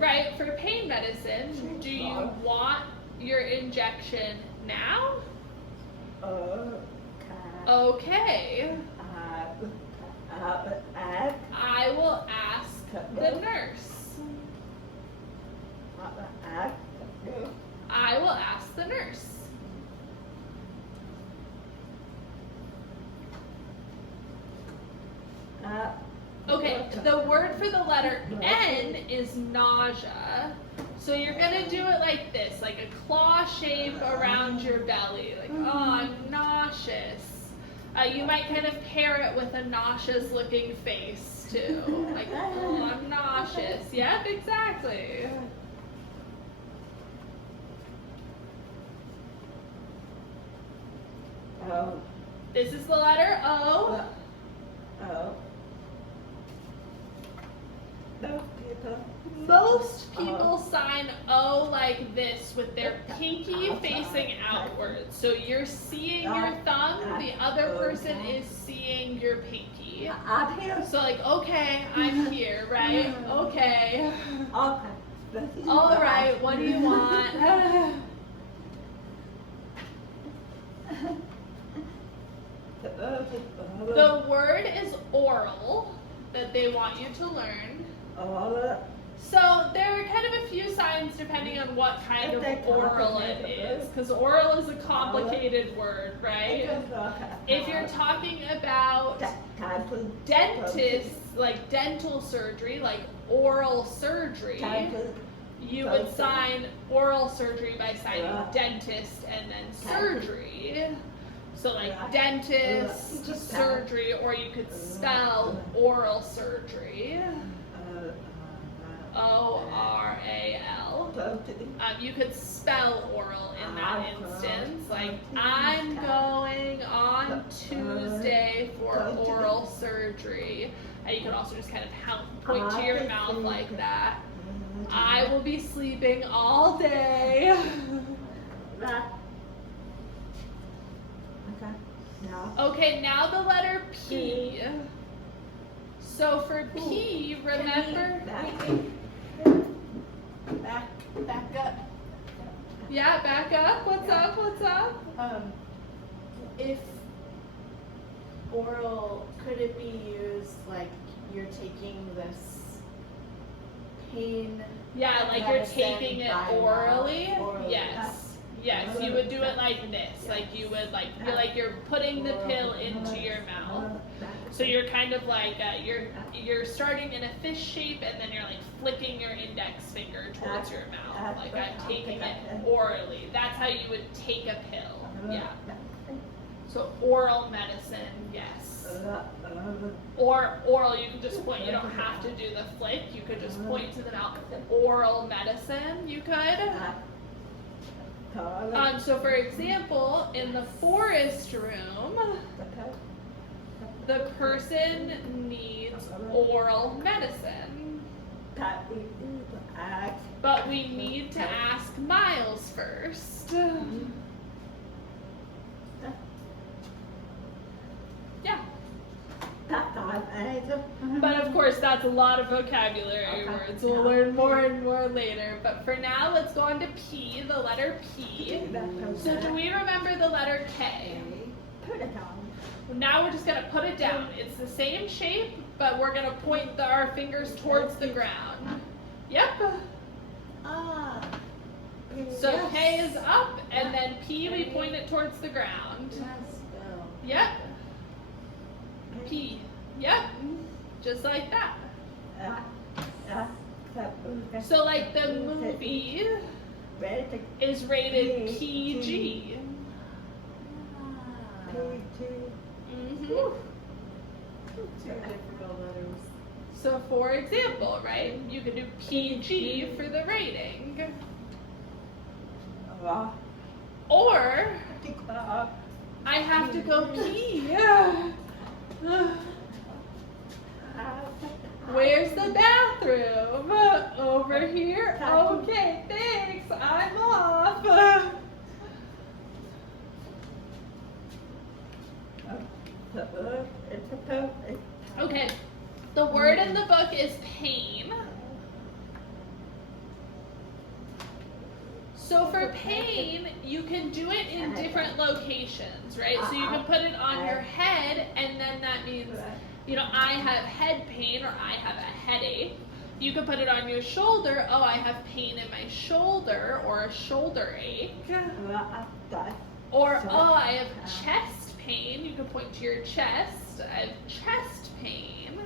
Right, for pain medicine, do you want your injection now? Okay. I will ask the nurse. I will ask the nurse. the word for the letter N is nausea. So you're gonna do it like this, like a claw shape around your belly. Like, oh, I'm nauseous. You might kind of pair it with a nauseous looking face too. Like, oh, I'm nauseous. Yep, exactly. Oh. This is the letter O. Oh. No people. Most people sign O like this with their pinky facing outwards. So you're seeing your thumb, the other person is seeing your pinky. I'm here. So like, okay, I'm here, right? Okay. Okay. All right, what do you want? The word is oral that they want you to learn. So there are kind of a few signs depending on what kind of oral it is, because oral is a complicated word, right? If you're talking about dentists, like dental surgery, like oral surgery, you would sign oral surgery by signing dentist and then surgery. So like dentist, surgery, or you could spell oral surgery. O-R-A-L. You could spell oral in that instance. Like, I'm going on Tuesday for oral surgery. And you could also just kind of point to your mouth like that. I will be sleeping all day. Okay, now the letter P. So for P, remember? Back up. Yeah, back up. What's up? What's up? If oral, could it be used like you're taking this pain? Yeah, like you're medicine taking it by orally. mouth, orally. Yes. Yes, you would do it like this. Like you would feel like you're putting the pill into your mouth. So you're kind of like you're starting in a fish shape and then you're like flicking your index finger towards your mouth. Like I'm taking it orally. That's how you would take a pill. Yeah. So oral medicine, yes. Or oral, you can just point. You don't have to do the flick. You could just point to the mouth. Oral medicine, you could. So for example, in the forest room, the person needs oral medicine. But we need to ask Miles first. Yeah. But of course, that's a lot of vocabulary words. We'll learn more and more later. But for now, let's go on to P, the letter P. So do we remember the letter K? Now we're just going to put it down. It's the same shape, but we're going to point our fingers towards the ground. Yep. So K is up, and then P, we point it towards the ground. Yep. P. Yep. Just like that. So like the movie is rated PG. So for example, right, you could do PG for the rating. Or I have to go pee. Where's the bathroom? Over here? Okay, thanks. I'm off. Okay, the word in the book is pain. So for pain, you can do it in different locations, right? So you can put it on your head, and then that means, I have head pain or I have a headache. You can put it on your shoulder. Oh, I have pain in my shoulder or a shoulder ache. Or, oh, I have chest pain. You can point to your chest. I have chest pain.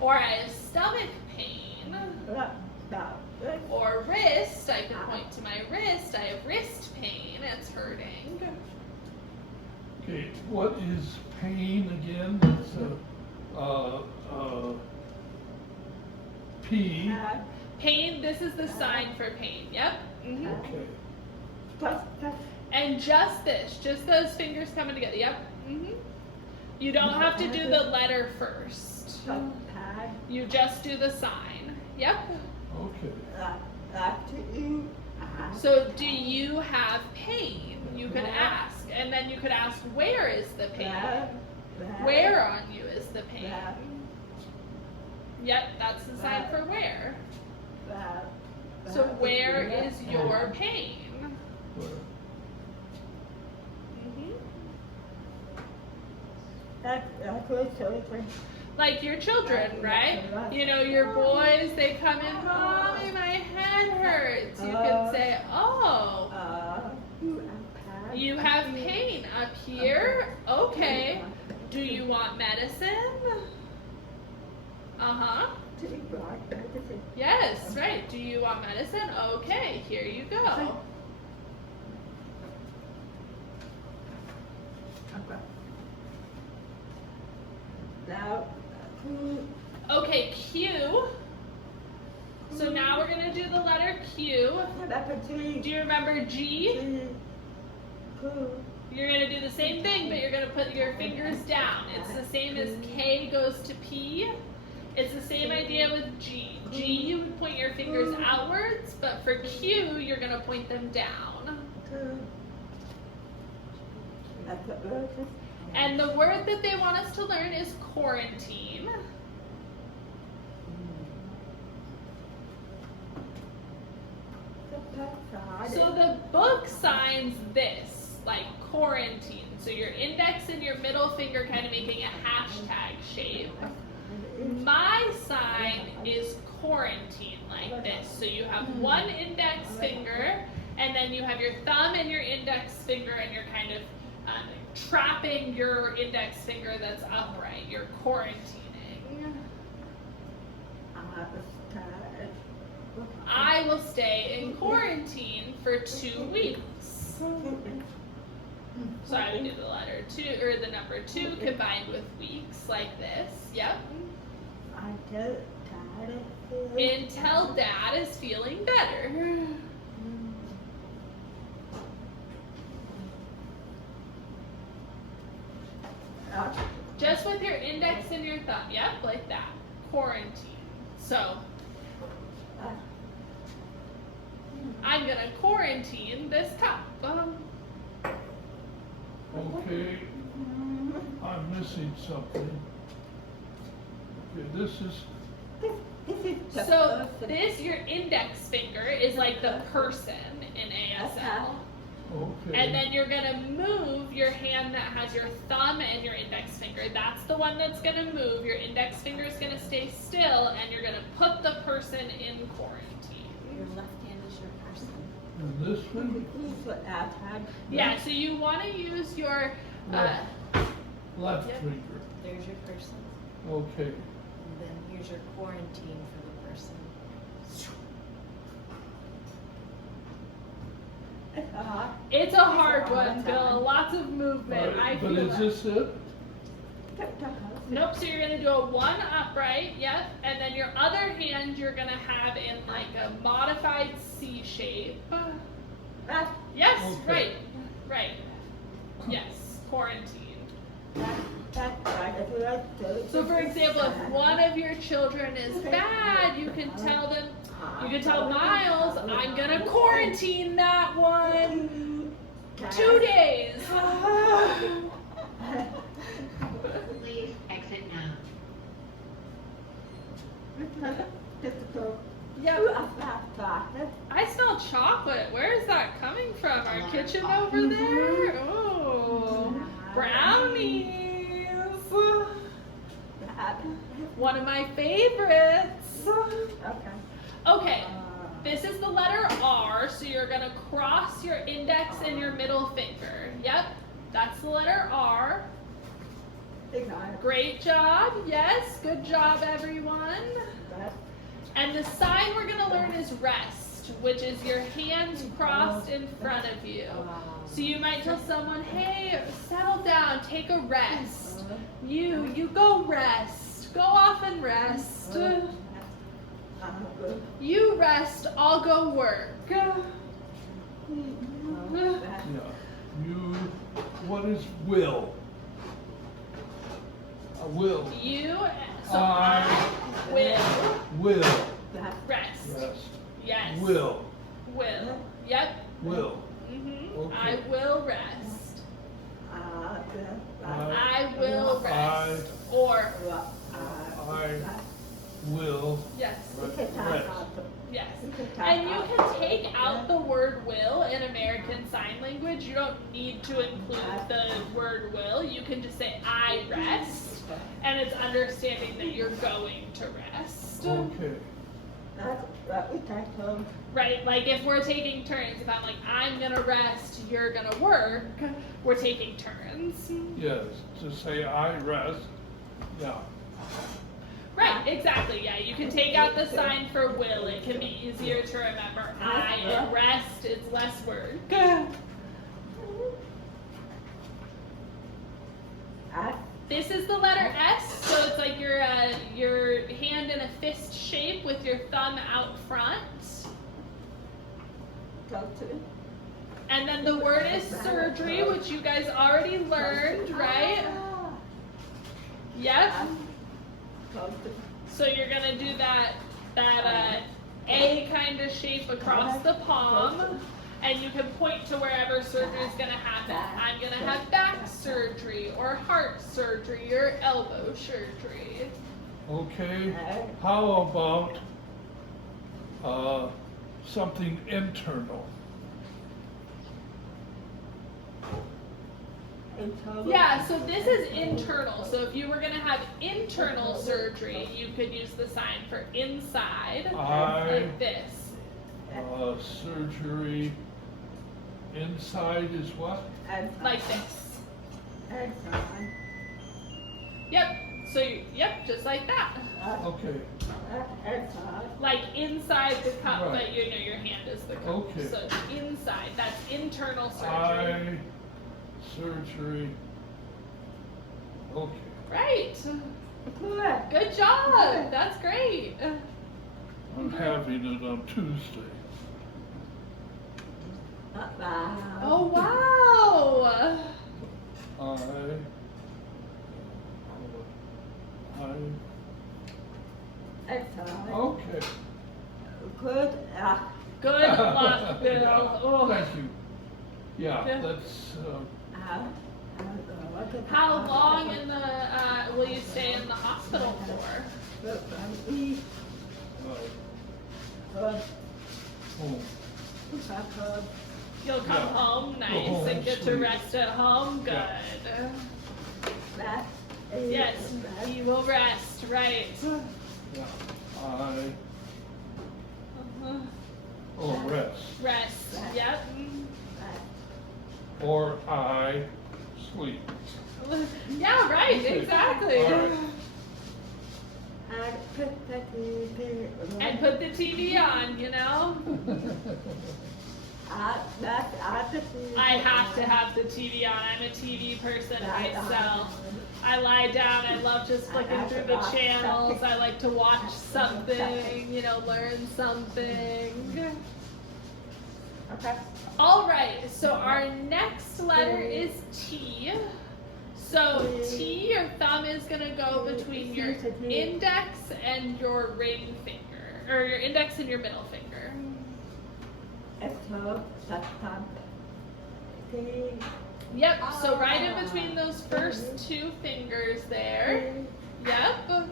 Or I have stomach pain. Or wrist, I can point to my wrist. I have wrist pain, it's hurting. Okay, what is pain again? That's P. Pain, this is the sign for pain, yep. Okay. And just this, just those fingers coming together, yep. You don't have to do the letter first. You just do the sign, yep. Okay. So do you have pain? You could ask, and then you could ask, where is the pain? Where on you is the pain? Yep, that's the sign for where. So where is your pain? Like your children, right? You know, your boys, they come in, Mommy, my head hurts. You can say, oh, you have pain up here? Okay. Do you want medicine? Uh-huh. Yes, right. Do you want medicine? Okay, here you go. Okay, Q. So now we're going to do the letter Q. Do you remember G? You're going to do the same thing, but you're going to put your fingers down. It's the same as K goes to P. It's the same idea with G. G, you would point your fingers outwards, but for Q, you're going to point them down. And the word that they want us to learn is quarantine. So the book signs this, like quarantine. So your index and your middle finger kind of making a hashtag shape. My sign is quarantine, like this. So you have one index finger, and then you have your thumb and your index finger, and you're kind of trapping your index finger that's upright. You're quarantining. I will stay in quarantine for 2 weeks. So I would do the letter 2 or the number 2 combined with weeks like this. Yep. Until Dad is feeling better. Just with your index and your thumb, yep, like that. Quarantine. So, I'm gonna quarantine this cup. Okay, I'm missing something. Okay, this is, So this, your index finger, is like the person in ASL. okay. And then you're gonna move your hand that has your thumb and your index finger. That's the one that's gonna move. Your index finger is gonna stay still, and you're gonna put the person in quarantine. Your left hand is your person. And this one? Yeah, so you wanna use your, Left Yep. finger. There's your person. Okay. And then here's your quarantine for the person. it's a hard one, Bill. Lots of movement. I But feel is that. this it? Nope, so you're gonna do a 1 upright, yep, and then your other hand you're gonna have in like a modified C shape. Yes, Okay. right. Yes, quarantine. So for example, if one of your children is bad, you can tell them, you can tell Miles, I'm gonna quarantine that one 2 days. Please exit now. I smell chocolate. Where is that coming from? Our kitchen over there? Oh, brownies. One of my favorites. Okay, this is the letter R, so you're gonna cross your index and your middle finger. Yep, that's the letter R. Great job. Yes, good job, everyone. And the sign we're going to learn is rest, which is your hands crossed in front of you. So you might tell someone, hey, settle down, take a rest. You go rest. Go off and rest. You rest, I'll go work. Yeah. You, what is will? Will. You, so I will rest. Rest. Yes. Will. Will. Yep. Will. Mm-hmm. Okay. I will rest. I will rest. Or I will yes. rest. Yes. And you can take out the word will in American Sign Language. You don't need to include the word will. You can just say I rest, and it's understanding that you're going to rest. Okay. Right, like if we're taking turns, if I'm like, I'm gonna rest, you're gonna work, we're taking turns. Yes, to say I rest. Yeah. Right, exactly, yeah. You can take out the sign for will. It can be easier to remember. I and rest is less work. This is the letter S, so it's like your hand in a fist shape with your thumb out front. And then the word is surgery, which you guys already learned, right? Yep. So you're gonna do that A kind of shape across the palm, and you can point to wherever surgery is gonna happen. I'm gonna have back surgery, or heart surgery, or elbow surgery. Okay. How about something internal? Yeah, so this is internal. So if you were gonna have internal surgery, you could use the sign for inside, like this. Surgery inside is what? Like this. Yep. So yep, just like that. Okay. Like inside the cup, Right. but you know your hand is the cup. Okay. So inside, that's internal surgery. Surgery. Okay. Right. Good job. That's great. I'm having it on Tuesday. Oh wow. Okay. Good. Good luck, Bill. Oh. Thank you. Yeah, Yeah. that's, How long in the will you stay in the hospital for? oh, You'll come Yeah. home nice home and and get to sleep. rest at home. Good. Yeah. Yes, you will rest. Right. yeah, Uh-huh. rest. Rest. Yep. Or I sleep. Yeah. Right. Okay. Exactly. All right. And put the TV on. You know. I have to have the TV on. I'm a TV person myself. I lie down. I love just flicking through the channels. I like to watch something, you know, learn something. Okay. All right, so our next letter is T. So T, your thumb is going to go between your index and your ring finger, or your index and your middle finger. Yep, so right in between those first two fingers there. Yep.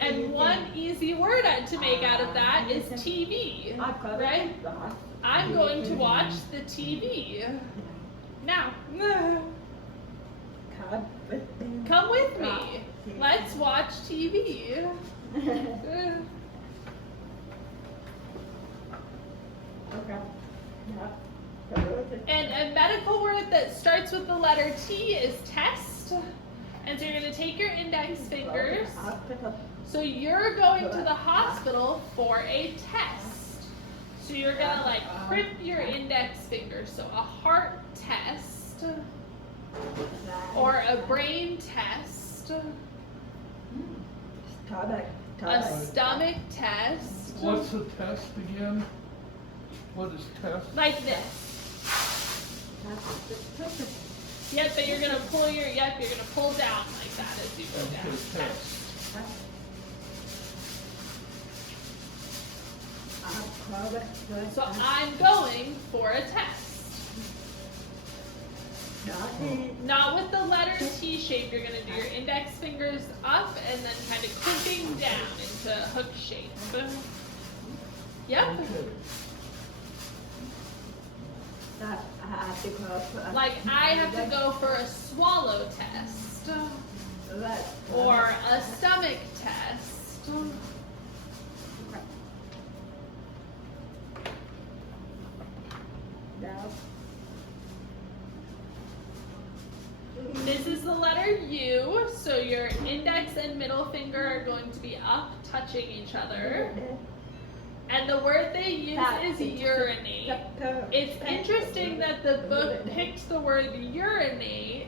And one easy word to make out of that is TV, right? I'm going to watch the TV. Now, come with me. Let's watch TV. And a medical word that starts with the letter T is test. And so you're going to take your index fingers. So you're going to the hospital for a test. So you're going to like crimp your index fingers. So a heart test or a brain test, a stomach test. What's the test again? What is test? Like this. Yep, but you're going to pull you're going to pull down like that as you go down. Okay, test. So I'm going for a test. Not with the letter T shape, you're going to do your index fingers up and then kind of crimping down into hook shape. Yep. Okay. Like I have to go for a swallow test or a stomach test. This is the letter U, so your index and middle finger are going to be up, touching each other. And the word they use is urinate. It's interesting that the book picked the word urinate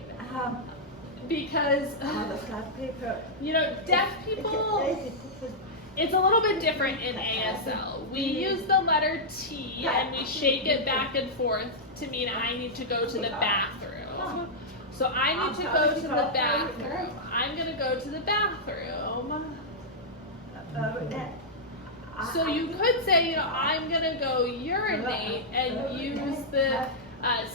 because, you know, deaf people, it's a little bit different in ASL. We use the letter T and we shake it back and forth to mean I need to go to the bathroom. So I need to go to the bathroom. I'm going to go to the bathroom. So you could say, you know, I'm going to go urinate and use the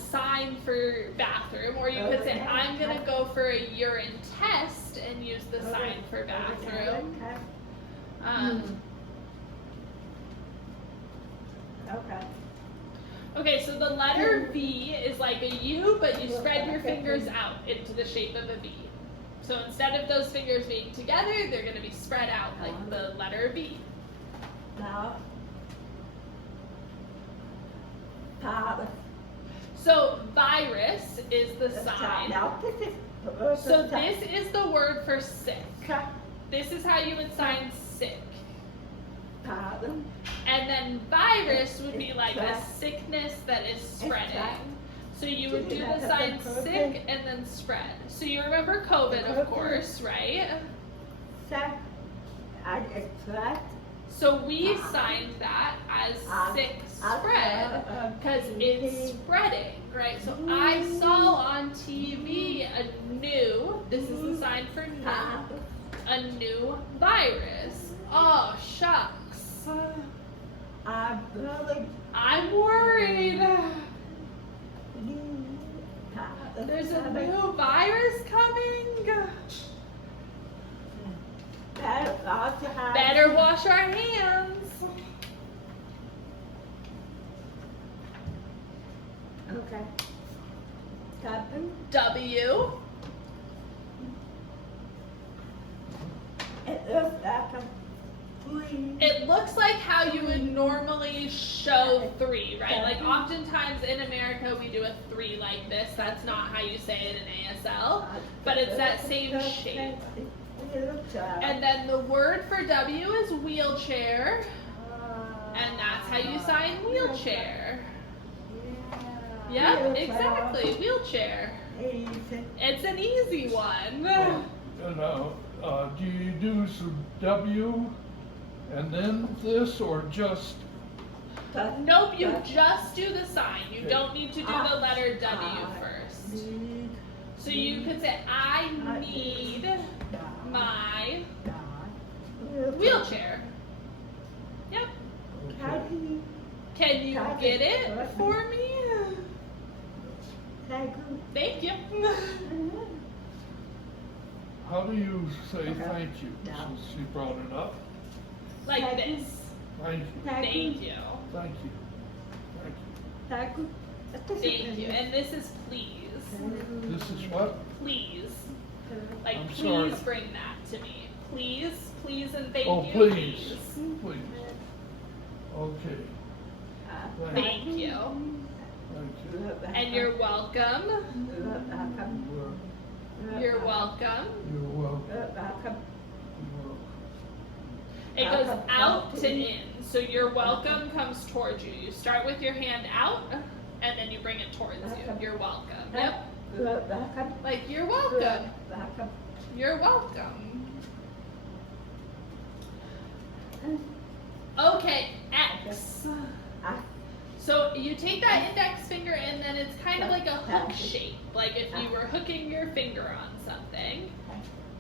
sign for bathroom. Or you could say, I'm going to go for a urine test and use the sign for bathroom. Okay, so the letter V is like a U, but you spread your fingers out into the shape of a V. So instead of those fingers being together, they're going to be spread out like the letter V. So virus is the sign. So this is the word for sick. This is how you would sign sick. And then virus would be like a sickness that is spreading. So you would do the sign sick and then spread. So you remember COVID, of course, right? So we signed that as sick spread because it's spreading, right? So I saw on TV this is the sign for new, a new virus. Oh, shucks. I'm worried. There's a new virus coming. Better wash our hands. W. It looks like how you would normally show 3, right? Like oftentimes in America we do a 3 like this. That's not how you say it in ASL, but it's that same shape. And then the word for W is wheelchair, and that's how you sign wheelchair. Yep, exactly, wheelchair. It's an easy one. Do you do some W and then this, or just? Nope, you just do the sign. You don't need to do the letter W first. So you could say, I need my wheelchair. Yep. Can you get it for me? Thank you. How do you say thank you, since you brought it up? Like this. Thank you. Thank you. Thank you. Thank you. Thank you. And this is please. This is what? Please. Like, I'm please sorry. bring that to me. Please, please, and thank Oh, you. please. Please. Okay. Thank you. And you're welcome. You're welcome. You're welcome. It goes out to in. So you're welcome comes towards you. You start with your hand out, and then you bring it towards you. You're welcome. Yep. Like, you're welcome. You're welcome. Okay, X. So you take that index finger and then it's kind of like a hook shape. Like if you were hooking your finger on something.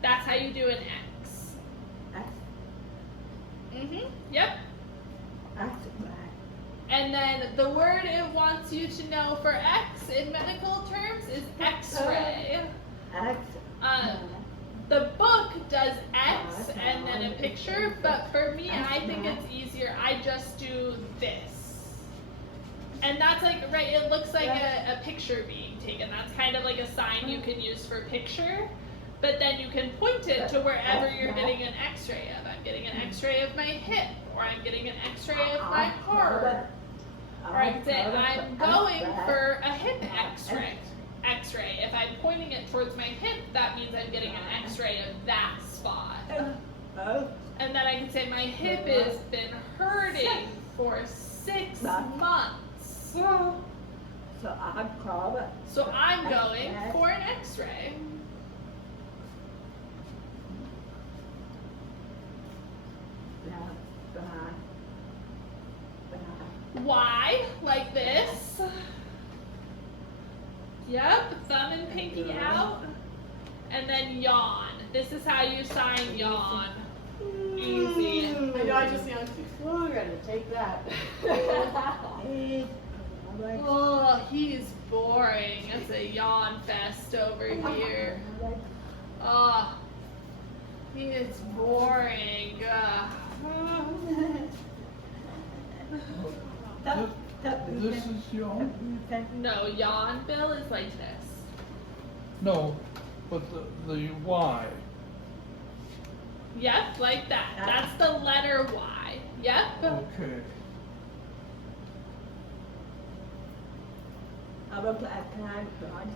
That's how you do an X. Yep. And then the word it wants you to know for X in medical terms is X-ray. The book does X and then a picture, but for me, I think it's easier. I just do this. And that's like, right, it looks like a picture being taken. That's kind of like a sign you can use for picture, but then you can point it to wherever you're getting an X-ray of. I'm getting an X-ray of my hip, or I'm getting an X-ray of my heart. Or I can say, I'm going for a hip X-ray. If I'm pointing it towards my hip, that means I'm getting an X-ray of that spot. And then I can say my hip has been hurting for 6 months. So I'm going for an X-ray. Y, like this. Yep, thumb and pinky out. And then yawn. This is how you sign yawn. Easy. I know, I just yawned. Oh, we're gonna take that. Oh, he's boring. It's a yawn fest over here. Oh, he is boring. This is your, No, yawn, Bill, is like this. no, but the Y. Yep, like that. That's the letter Y. Yep. Okay.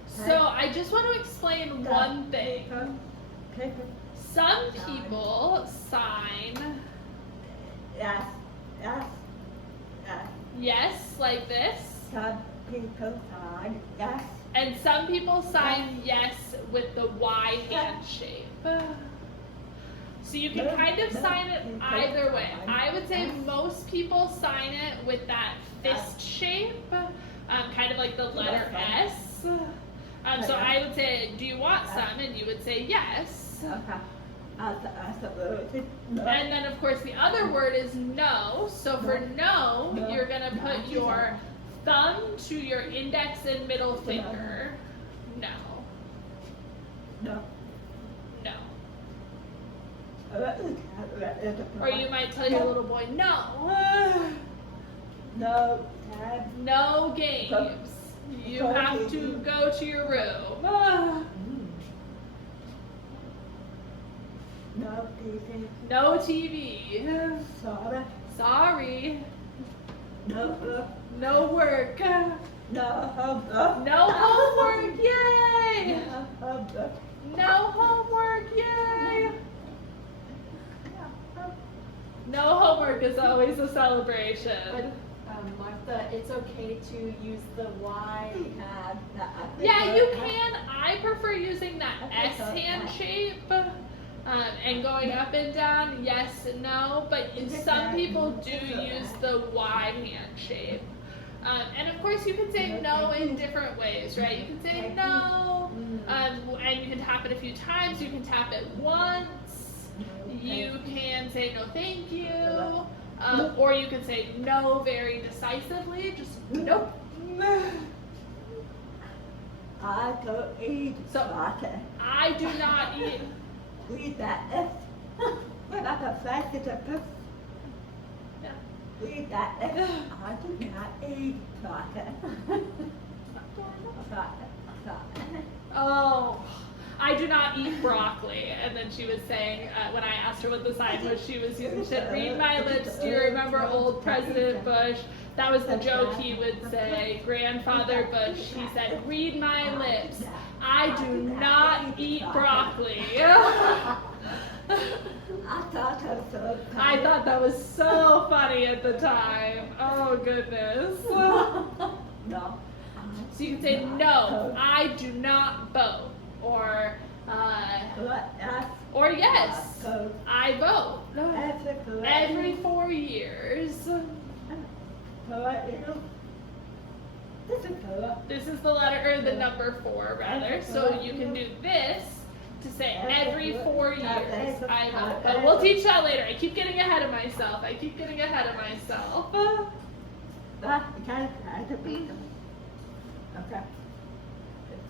So I just want to explain one thing. Some people sign yes like this. And some people sign yes with the Y hand shape. So you can kind of sign it either way. I would say most people sign it with that fist shape, kind of like the letter S. So I would say, do you want some? And you would say yes. And then of course the other word is no. So for no, you're going to put your thumb to your index and middle finger. No. No. Or you might tell your little boy, no. No games. You have to go to your room. No TV. Sorry. No work. No homework. Yay. No homework. Yay. No homework is always a celebration. Martha, it's okay to use the Y. Yeah, you can. I prefer using that S hand shape and going up and down, yes and no, but some people do use the Y hand shape. And of course you can say no in different ways, right? You can say no, and you can tap it a few times, you can tap it once, you can say no thank you, or you can say no very decisively, just nope. I don't eat So, I do not eat. Read that F. When I got fast as a puff. Yeah. Read that F. I do not eat chocolate. Oh, I do not eat broccoli. And then she was saying, when I asked her what the sign was, she was using, she said, read my lips, do you remember old President Bush? That was the joke he would say. Grandfather Bush, he said, read my lips. I do not eat broccoli. I thought that was so funny at the time. Oh goodness. No. So you can say, no, I do not vote. Or yes, I vote. Every 4 years. This is the letter, or the number 4 rather. So you can do this to say every 4 years I vote. But we'll teach that later. I keep getting ahead of myself.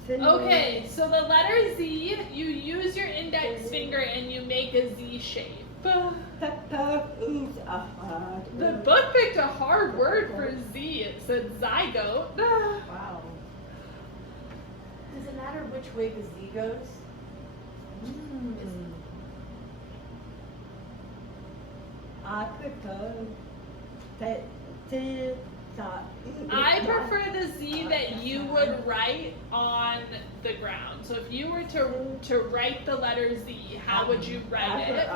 Okay, so the letter Z, you use your index finger and you make a Z shape. The book picked a hard word for Z. It said zygote. Wow. Does it matter which way the Z goes? I prefer the Z that you would write on the ground. So if you were to write the letter Z, how would you write it?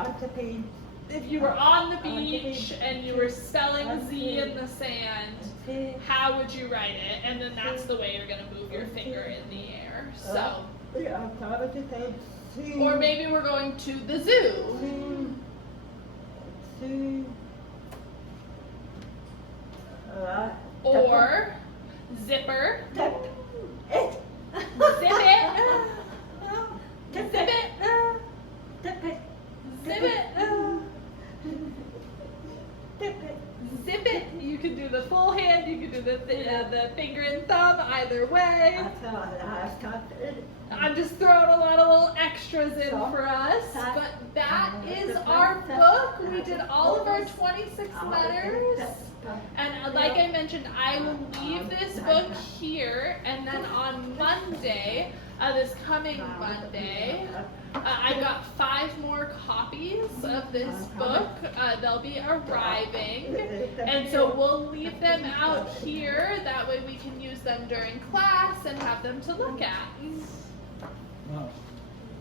If you were on the beach and you were spelling Z in the sand, how would you write it? And then that's the way you're going to move your finger in the air. So, or maybe we're going to the zoo. Or zipper. Zip it. Zip it. Zip it. Zip it. You can do the full hand. You can do the finger and thumb. Either way. I'm just throwing a lot of little extras in for us. But that is our book. We did all of our 26 letters. And like I mentioned, I will leave this book here, and then on Monday, this coming Monday, I got 5 more copies of this book. They'll be arriving, and so we'll leave them out here. That way we can use them during class and have them to look at. Now,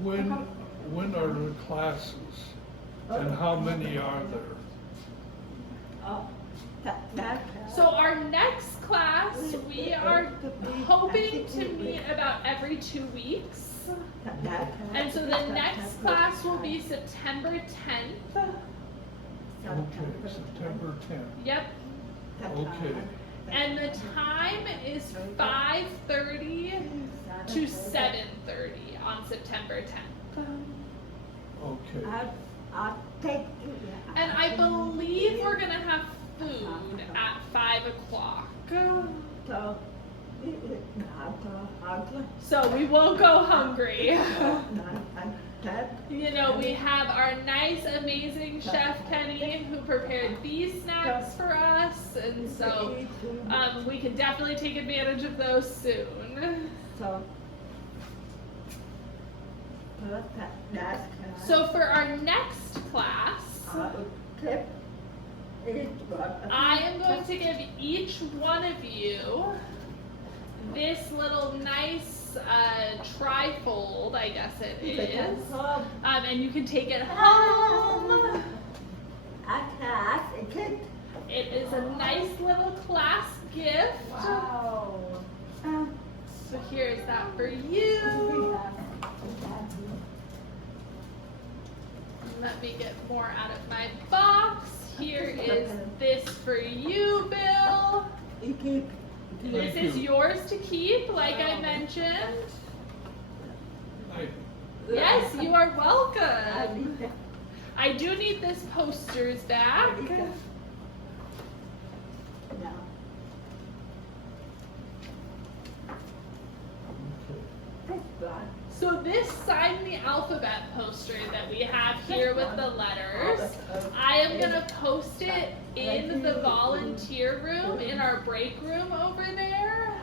when are the classes, and how many are there? So our next class, we are hoping to meet about every 2 weeks. And so the next class will be September 10th. Okay, September 10th. Yep. Okay. And the time is 5:30 to 7:30 on September 10th. Okay. And I believe we're going to have food at 5 o'clock. So we won't go hungry. You know, we have our nice, amazing chef Kenny who prepared these snacks for us, and so we can definitely take advantage of those soon. So for our next class, I am going to give each one of you this little nice trifold, I guess it is, and you can take it home. It is a nice little class gift. Wow. So here's that for you. Let me get more out of my box. Here is this for you, Bill. This is yours to keep, like I mentioned. Yes, you are welcome. I do need this posters back. So this sign the alphabet poster that we have here with the letters, I am going to post it in the volunteer room, in our break room over there.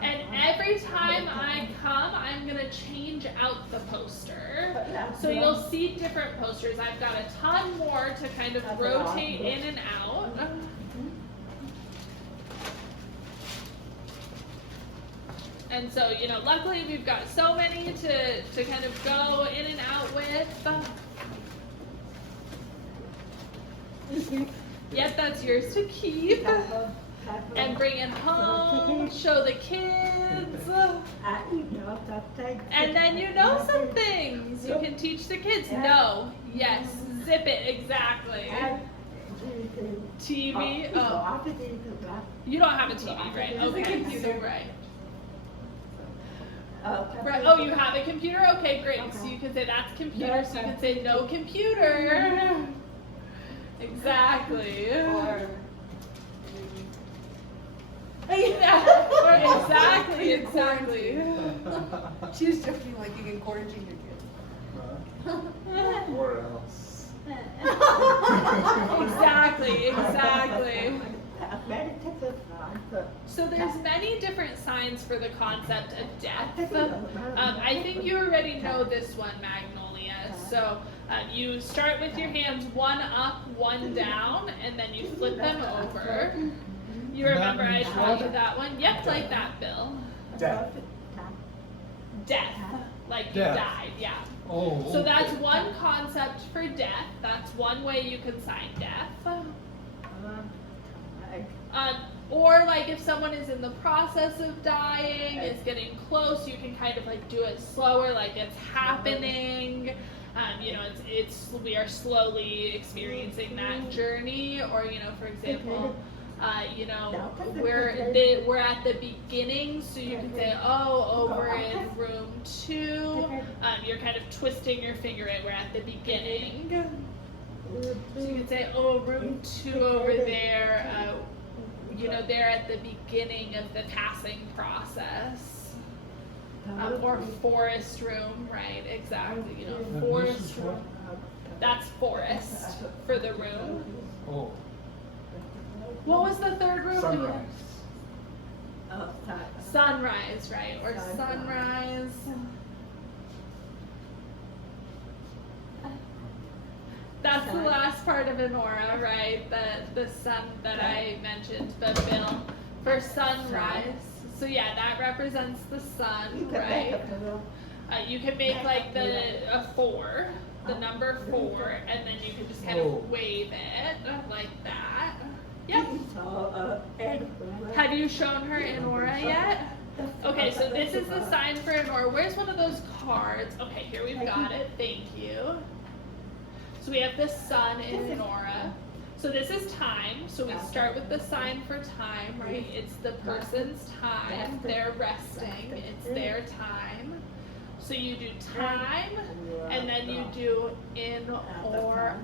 And every time I come, I'm going to change out the poster. So you'll see different posters. I've got a ton more to kind of rotate in and out. And so, luckily we've got so many to kind of go in and out with. Yep, that's yours to keep. And bring it home, show the kids. And then you know some things. You can teach the kids. No, yes, zip it, exactly. TV, oh. You don't have a TV, right? Okay, so right. Right. Oh, you have a computer? Okay, great. So you can say that's computer, so you can say no computer. Exactly. Exactly. She was joking like you can quarantine your kids. Or else. Exactly. So there's many different signs for the concept of death. I think you already know this one, Magnolia. So you start with your hands one up, one down, and then you flip them over. You remember I taught you that one? Yep, like that, Bill. Death. Death. Like you Death. died, yeah. Oh, So okay. that's one concept for death. That's one way you can sign death. Or like if someone is in the process of dying, is getting close, you can kind of like do it slower, like it's happening. We are slowly experiencing that journey. Or for example, we're at the beginning, so you can say, oh, over in room 2. You're kind of twisting your finger in. We're at the beginning. So you can say, oh, room 2 over there. They're at the beginning of the passing process. Or forest room, right? Exactly. And this Forest is room. That's forest for the room. Oh, What was the third room? Sunrise. Sunrise, right? Or sunrise. That's the last part of an aura, right? The sun that I mentioned, but Bill, for sunrise. So yeah, that represents the sun, right? You can make like a 4, the number 4, and then you can just kind of wave it like that. Yep. Have you shown her an aura yet? Okay, so this is the sign for an aura. Where's one of those cards? Okay, here we've got it. Thank you. So we have the sun in an aura. So this is time. So we start with the sign for time, right? It's the person's time. They're resting. It's their time. So you do time, and then you do in or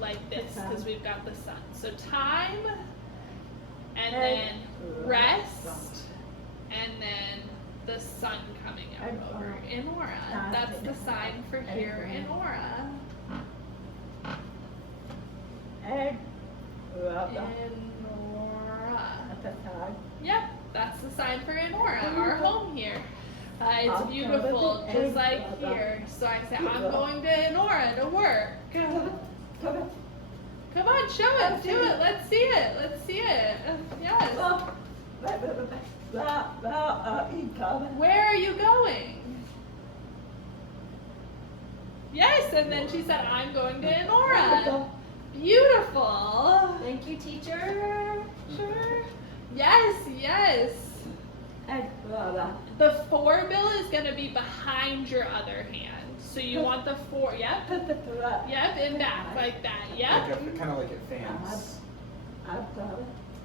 like this, because we've got the sun. So time, and then rest, and then the sun coming out over in aura. That's the sign for here in aura. In aura. Yep, that's the sign for in aura, our home here. It's beautiful, just like here. So I say, I'm going to Enora to work. Come on, show it, do it, let's see it, Yes. Where are you going? Yes, and then she said, I'm going to Enora. Beautiful. Thank you, teacher. Sure. Yes. The 4 bill is going to be behind your other hand. So you want the 4, yep, and back, like that, yep. Kind of like it fans.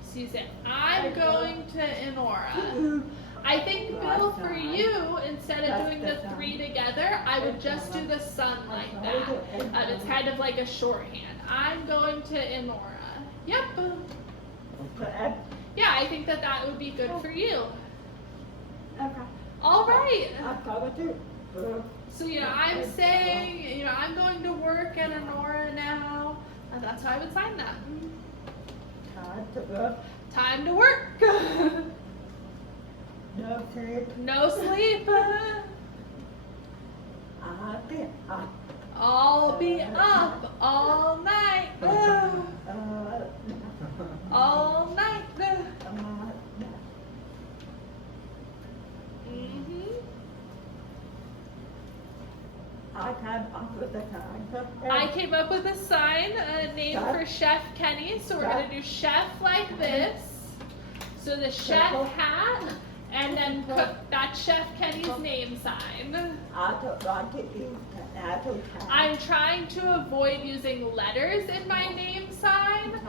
So you say, I'm going to Enora. I think, Bill, for you, instead of doing the 3 together, I would just do the sun like that. It's kind of like a shorthand. I'm going to Enora. Yep. Yeah, I think that would be good for you. All right. So, I'm saying, I'm going to work at Enora now. And that's how I would sign that. Time to work. No sleep. I'll be up all night. All night. with the time. I came up with a sign, a name for Chef Kenny. So we're gonna do chef like this. So the chef hat, and then put that Chef Kenny's name sign. I don't want to eat. I don't I'm trying to avoid using letters in my name sign.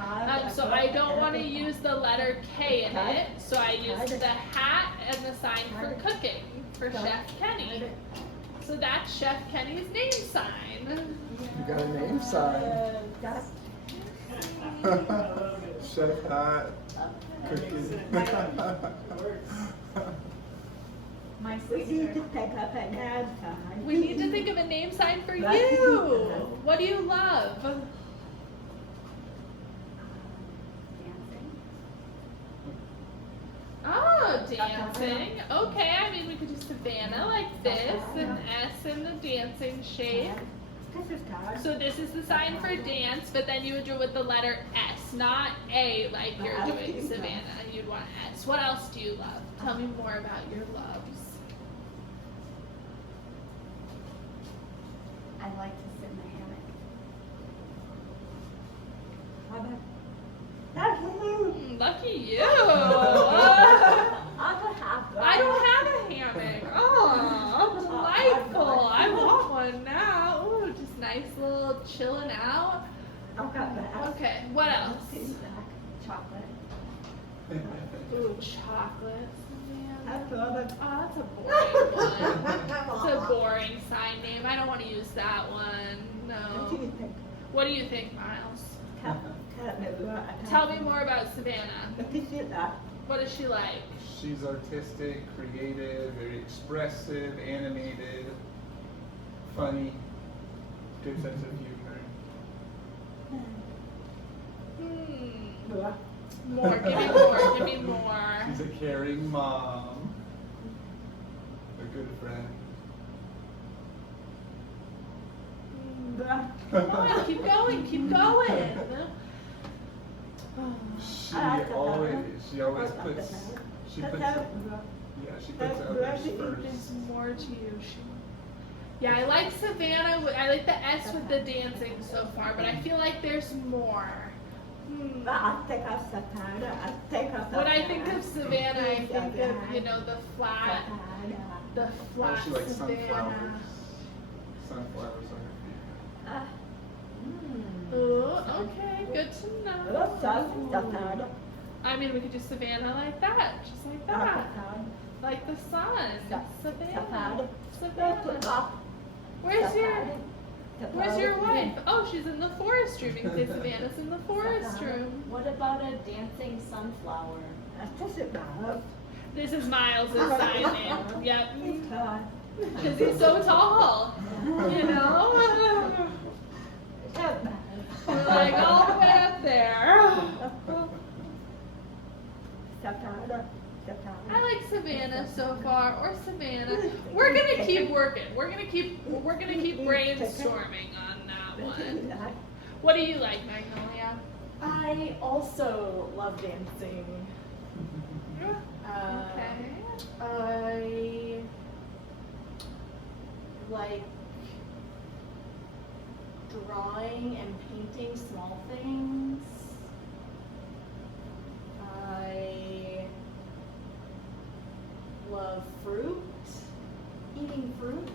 So I don't want to use the letter K in it. So I used the hat and the sign for cooking for Chef Kenny. So that's Chef Kenny's name sign. You got a name sign. Chef hat. Cookie. My We need sister. to pick up a name sign. We need to think of a name sign for Right. you. What do you love? Dancing. Oh, dancing. Okay, I mean we could do Savannah like this, an S in the dancing shape. This is time. So this is the sign for dance, but then you would do it with the letter S, not A like you're doing Savannah. You'd want S. What else do you love? Tell me more about your loves. I like to sit in the hammock. Lucky you. I I don't have a hammock. Oh, delightful. I want one now. Ooh, just nice little chilling out. Okay, what else? Chocolate. Ooh, chocolate. That's Oh, all that's a boring one. It's a boring sign name. I don't want to use that one. What do No. you think? What do you think, Miles? Tell Tell me more about Savannah. What is it like? What is she like? She's artistic, creative, very expressive, animated, funny, good sense of humor. More. Give me more. Give me more. She's a caring mom, a good friend. Come on, keep going. Keep going. She always puts, she puts others There's first. more to you. Yeah, I like Savannah. I like the S with the dancing so far, but I feel like there's more. I think of Savannah. When I think of Savannah, I think of, the flat Oh, she likes Savannah. sunflowers. Sunflowers on her feet. Ooh, okay, good to know. I mean, we could do Savannah like that, just like that. Like the sun. Savannah. Savannah. Where's your wife? Oh, she's in the forest room. You can say Savannah's in the forest room. What about a dancing sunflower? This is Miles' sign name. Yep. Because he's so tall. We're like all the way up there. I like Savannah so far, or Savannah. We're gonna keep working. We're gonna keep brainstorming on that one. What do you like, Magnolia? I also love dancing. Okay. I like drawing and painting small things. I love fruit, eating fruit.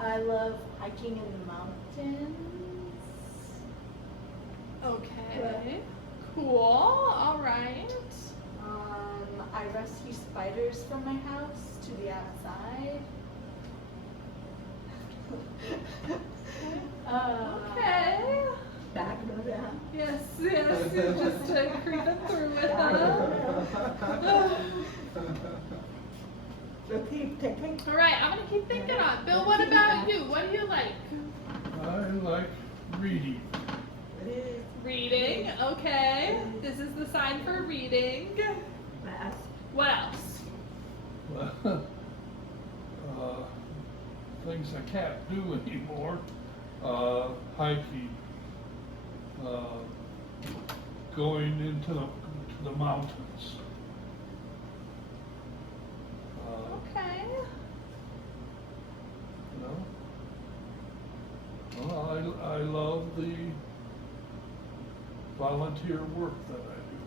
I love hiking in the mountains. Okay. Cool. All right. I rescue spiders from my house to the outside. Okay. Yes, just creeping through it, huh? All right, I'm gonna keep thinking on. Bill, what about you? What do you like? I like reading. Reading. Okay. This is the sign for reading. What else? Things I can't do anymore. Hiking. Going into the mountains. Okay. the volunteer work that I do.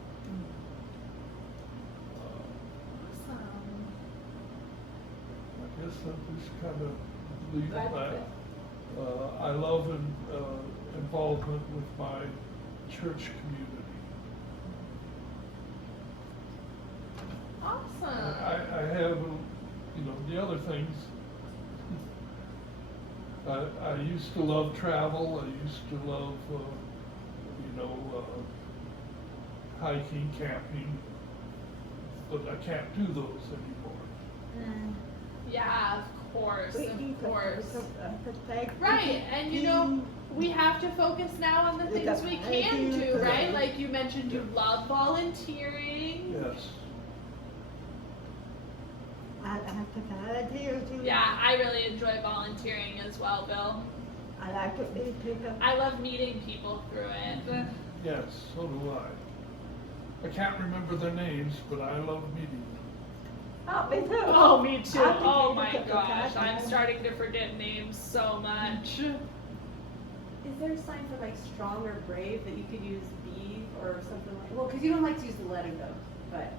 Awesome. I guess I'll just kind of leave Glad you that. I love involvement with my church community. Awesome. I have, the other things. I used to love travel. I used to love, hiking, camping, but I can't do those anymore. Yeah, of course, We of need to course. protect. Right, and we have to focus now on the things we can do, right? Like you mentioned, you love volunteering. Yes. I have to volunteer too. Yeah, I really enjoy volunteering as well, Bill. I like to meet people. I love meeting people through it. Yes, so do I. I can't remember their names, but I love meeting them. Oh, me too. Oh, me too. I think Oh we my could gosh, protect I'm them. starting to forget names so much. Is there a sign for like strong or brave that you could use B or something like, well, because you don't like to use the letter though, but.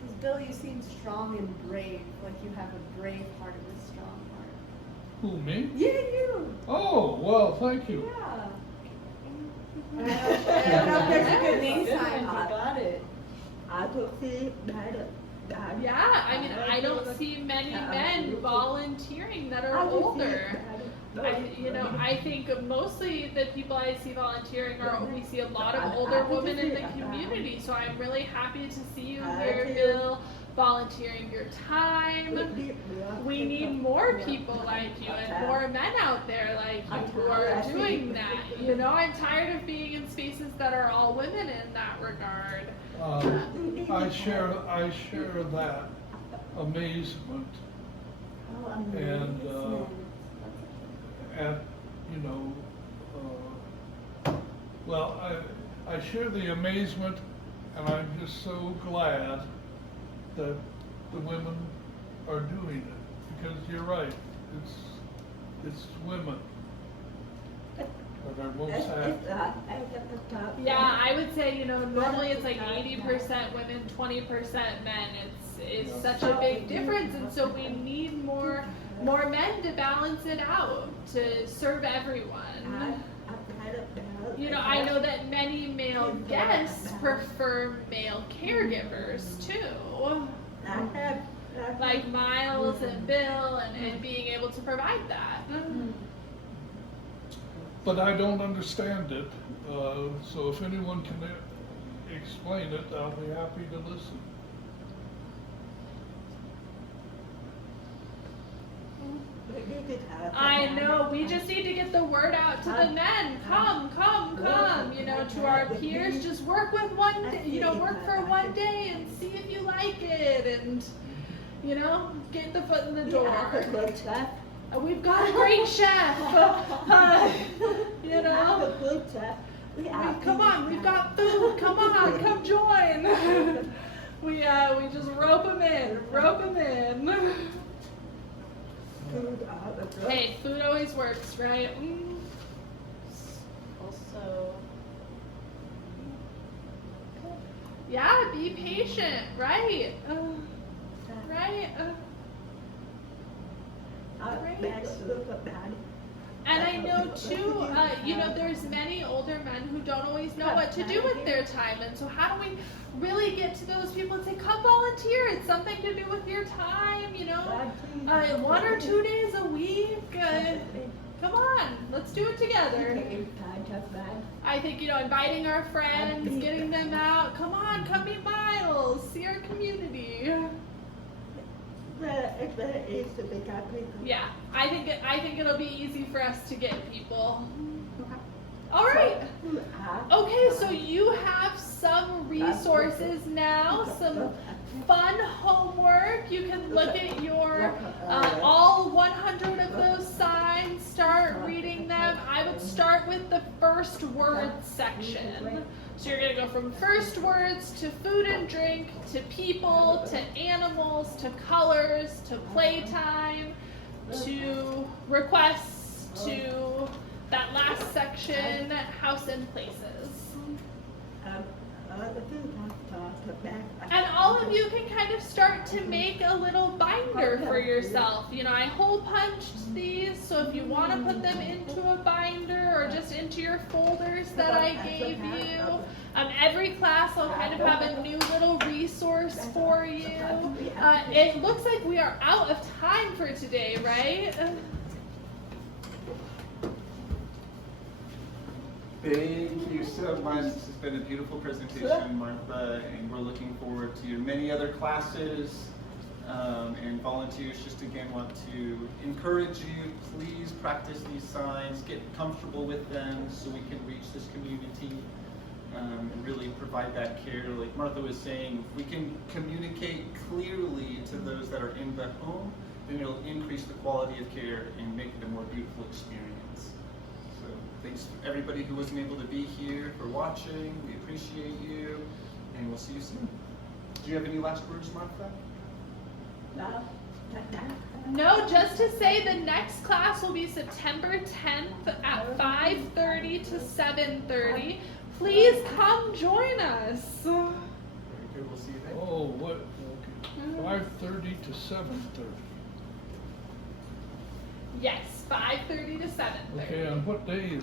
Because Bill, you seem strong and brave, like you have a brave heart and a strong heart. Who, me? Yeah, you. Oh, well, thank you. Yeah. I don't know if there's a good name Good sign. one, you got it. I could see that. Yeah, I mean, I don't see many men volunteering that are older. I think mostly the people I see volunteering we see a lot of older women in the community. So I'm really happy to see you here, Bill, volunteering your time. We need more people like you and more men out there like you who are doing that. I'm tired of being in spaces that are all women in that regard. I share that amazement and at I share the amazement, and I'm just so glad that the women are doing it, because you're right, it's women that are most active. Yeah, I would say, normally it's like 80% women, 20% men. It's such a big difference, and so we need more men to balance it out, to serve everyone. I know that many male guests prefer male caregivers too. Like Miles and Bill and being able to provide that. But I don't understand it, so if anyone can explain it, I'll be happy to listen. I know, we just need to get the word out to the men. Come, to our peers. Just work with work for one day and see if you like it, and get the foot in the door. We've got a great chef. Come on, we've got food. Come on, come join. We just rope them in. Hey, food always works, right? Also, Yeah, be patient, right? Right? And I know too, there's many older men who don't always know what to do with their time. And so how do we really get to those people and say, come volunteer, it's something to do with your time, 1 or 2 days a week. Come on, let's do it together. I think, inviting our friends, getting them out, come on, come meet Miles, see our community. Yeah, I think it'll be easy for us to get people. All right. Okay, so you have some resources now, some fun homework. You can look at your all 100 of those signs, start reading them. I would start with the first words section. So you're going to go from first words to food and drink, to people, to animals, to colors, to playtime, to requests, to that last section, house and places. And all of you can kind of start to make a little binder for yourself. You know, I hole punched these, so if you want to put them into a binder or just into your folders that I gave you. Every class will kind of have a new little resource for you. It looks like we are out of time for today, right? Thank you so much. This has been a beautiful presentation, Martha, and we're looking forward to your many other classes and volunteers. Just again want to encourage you, please practice these signs, get comfortable with them so we can reach this community and really provide that care. Like Martha was saying, if we can communicate clearly to those that are in the home, then it'll increase the quality of care and make it a more beautiful experience. Thanks to everybody who wasn't able to be here for watching. We appreciate you, and we'll see you soon. Do you have any last words, Martha? No, just to say the next class will be September 10th at 5:30 to 7:30. Please come join us. Very good. We'll see you then. Oh, what, okay, 5:30 to 7:30. Yes, 5:30 to 7:30. Okay, on what day is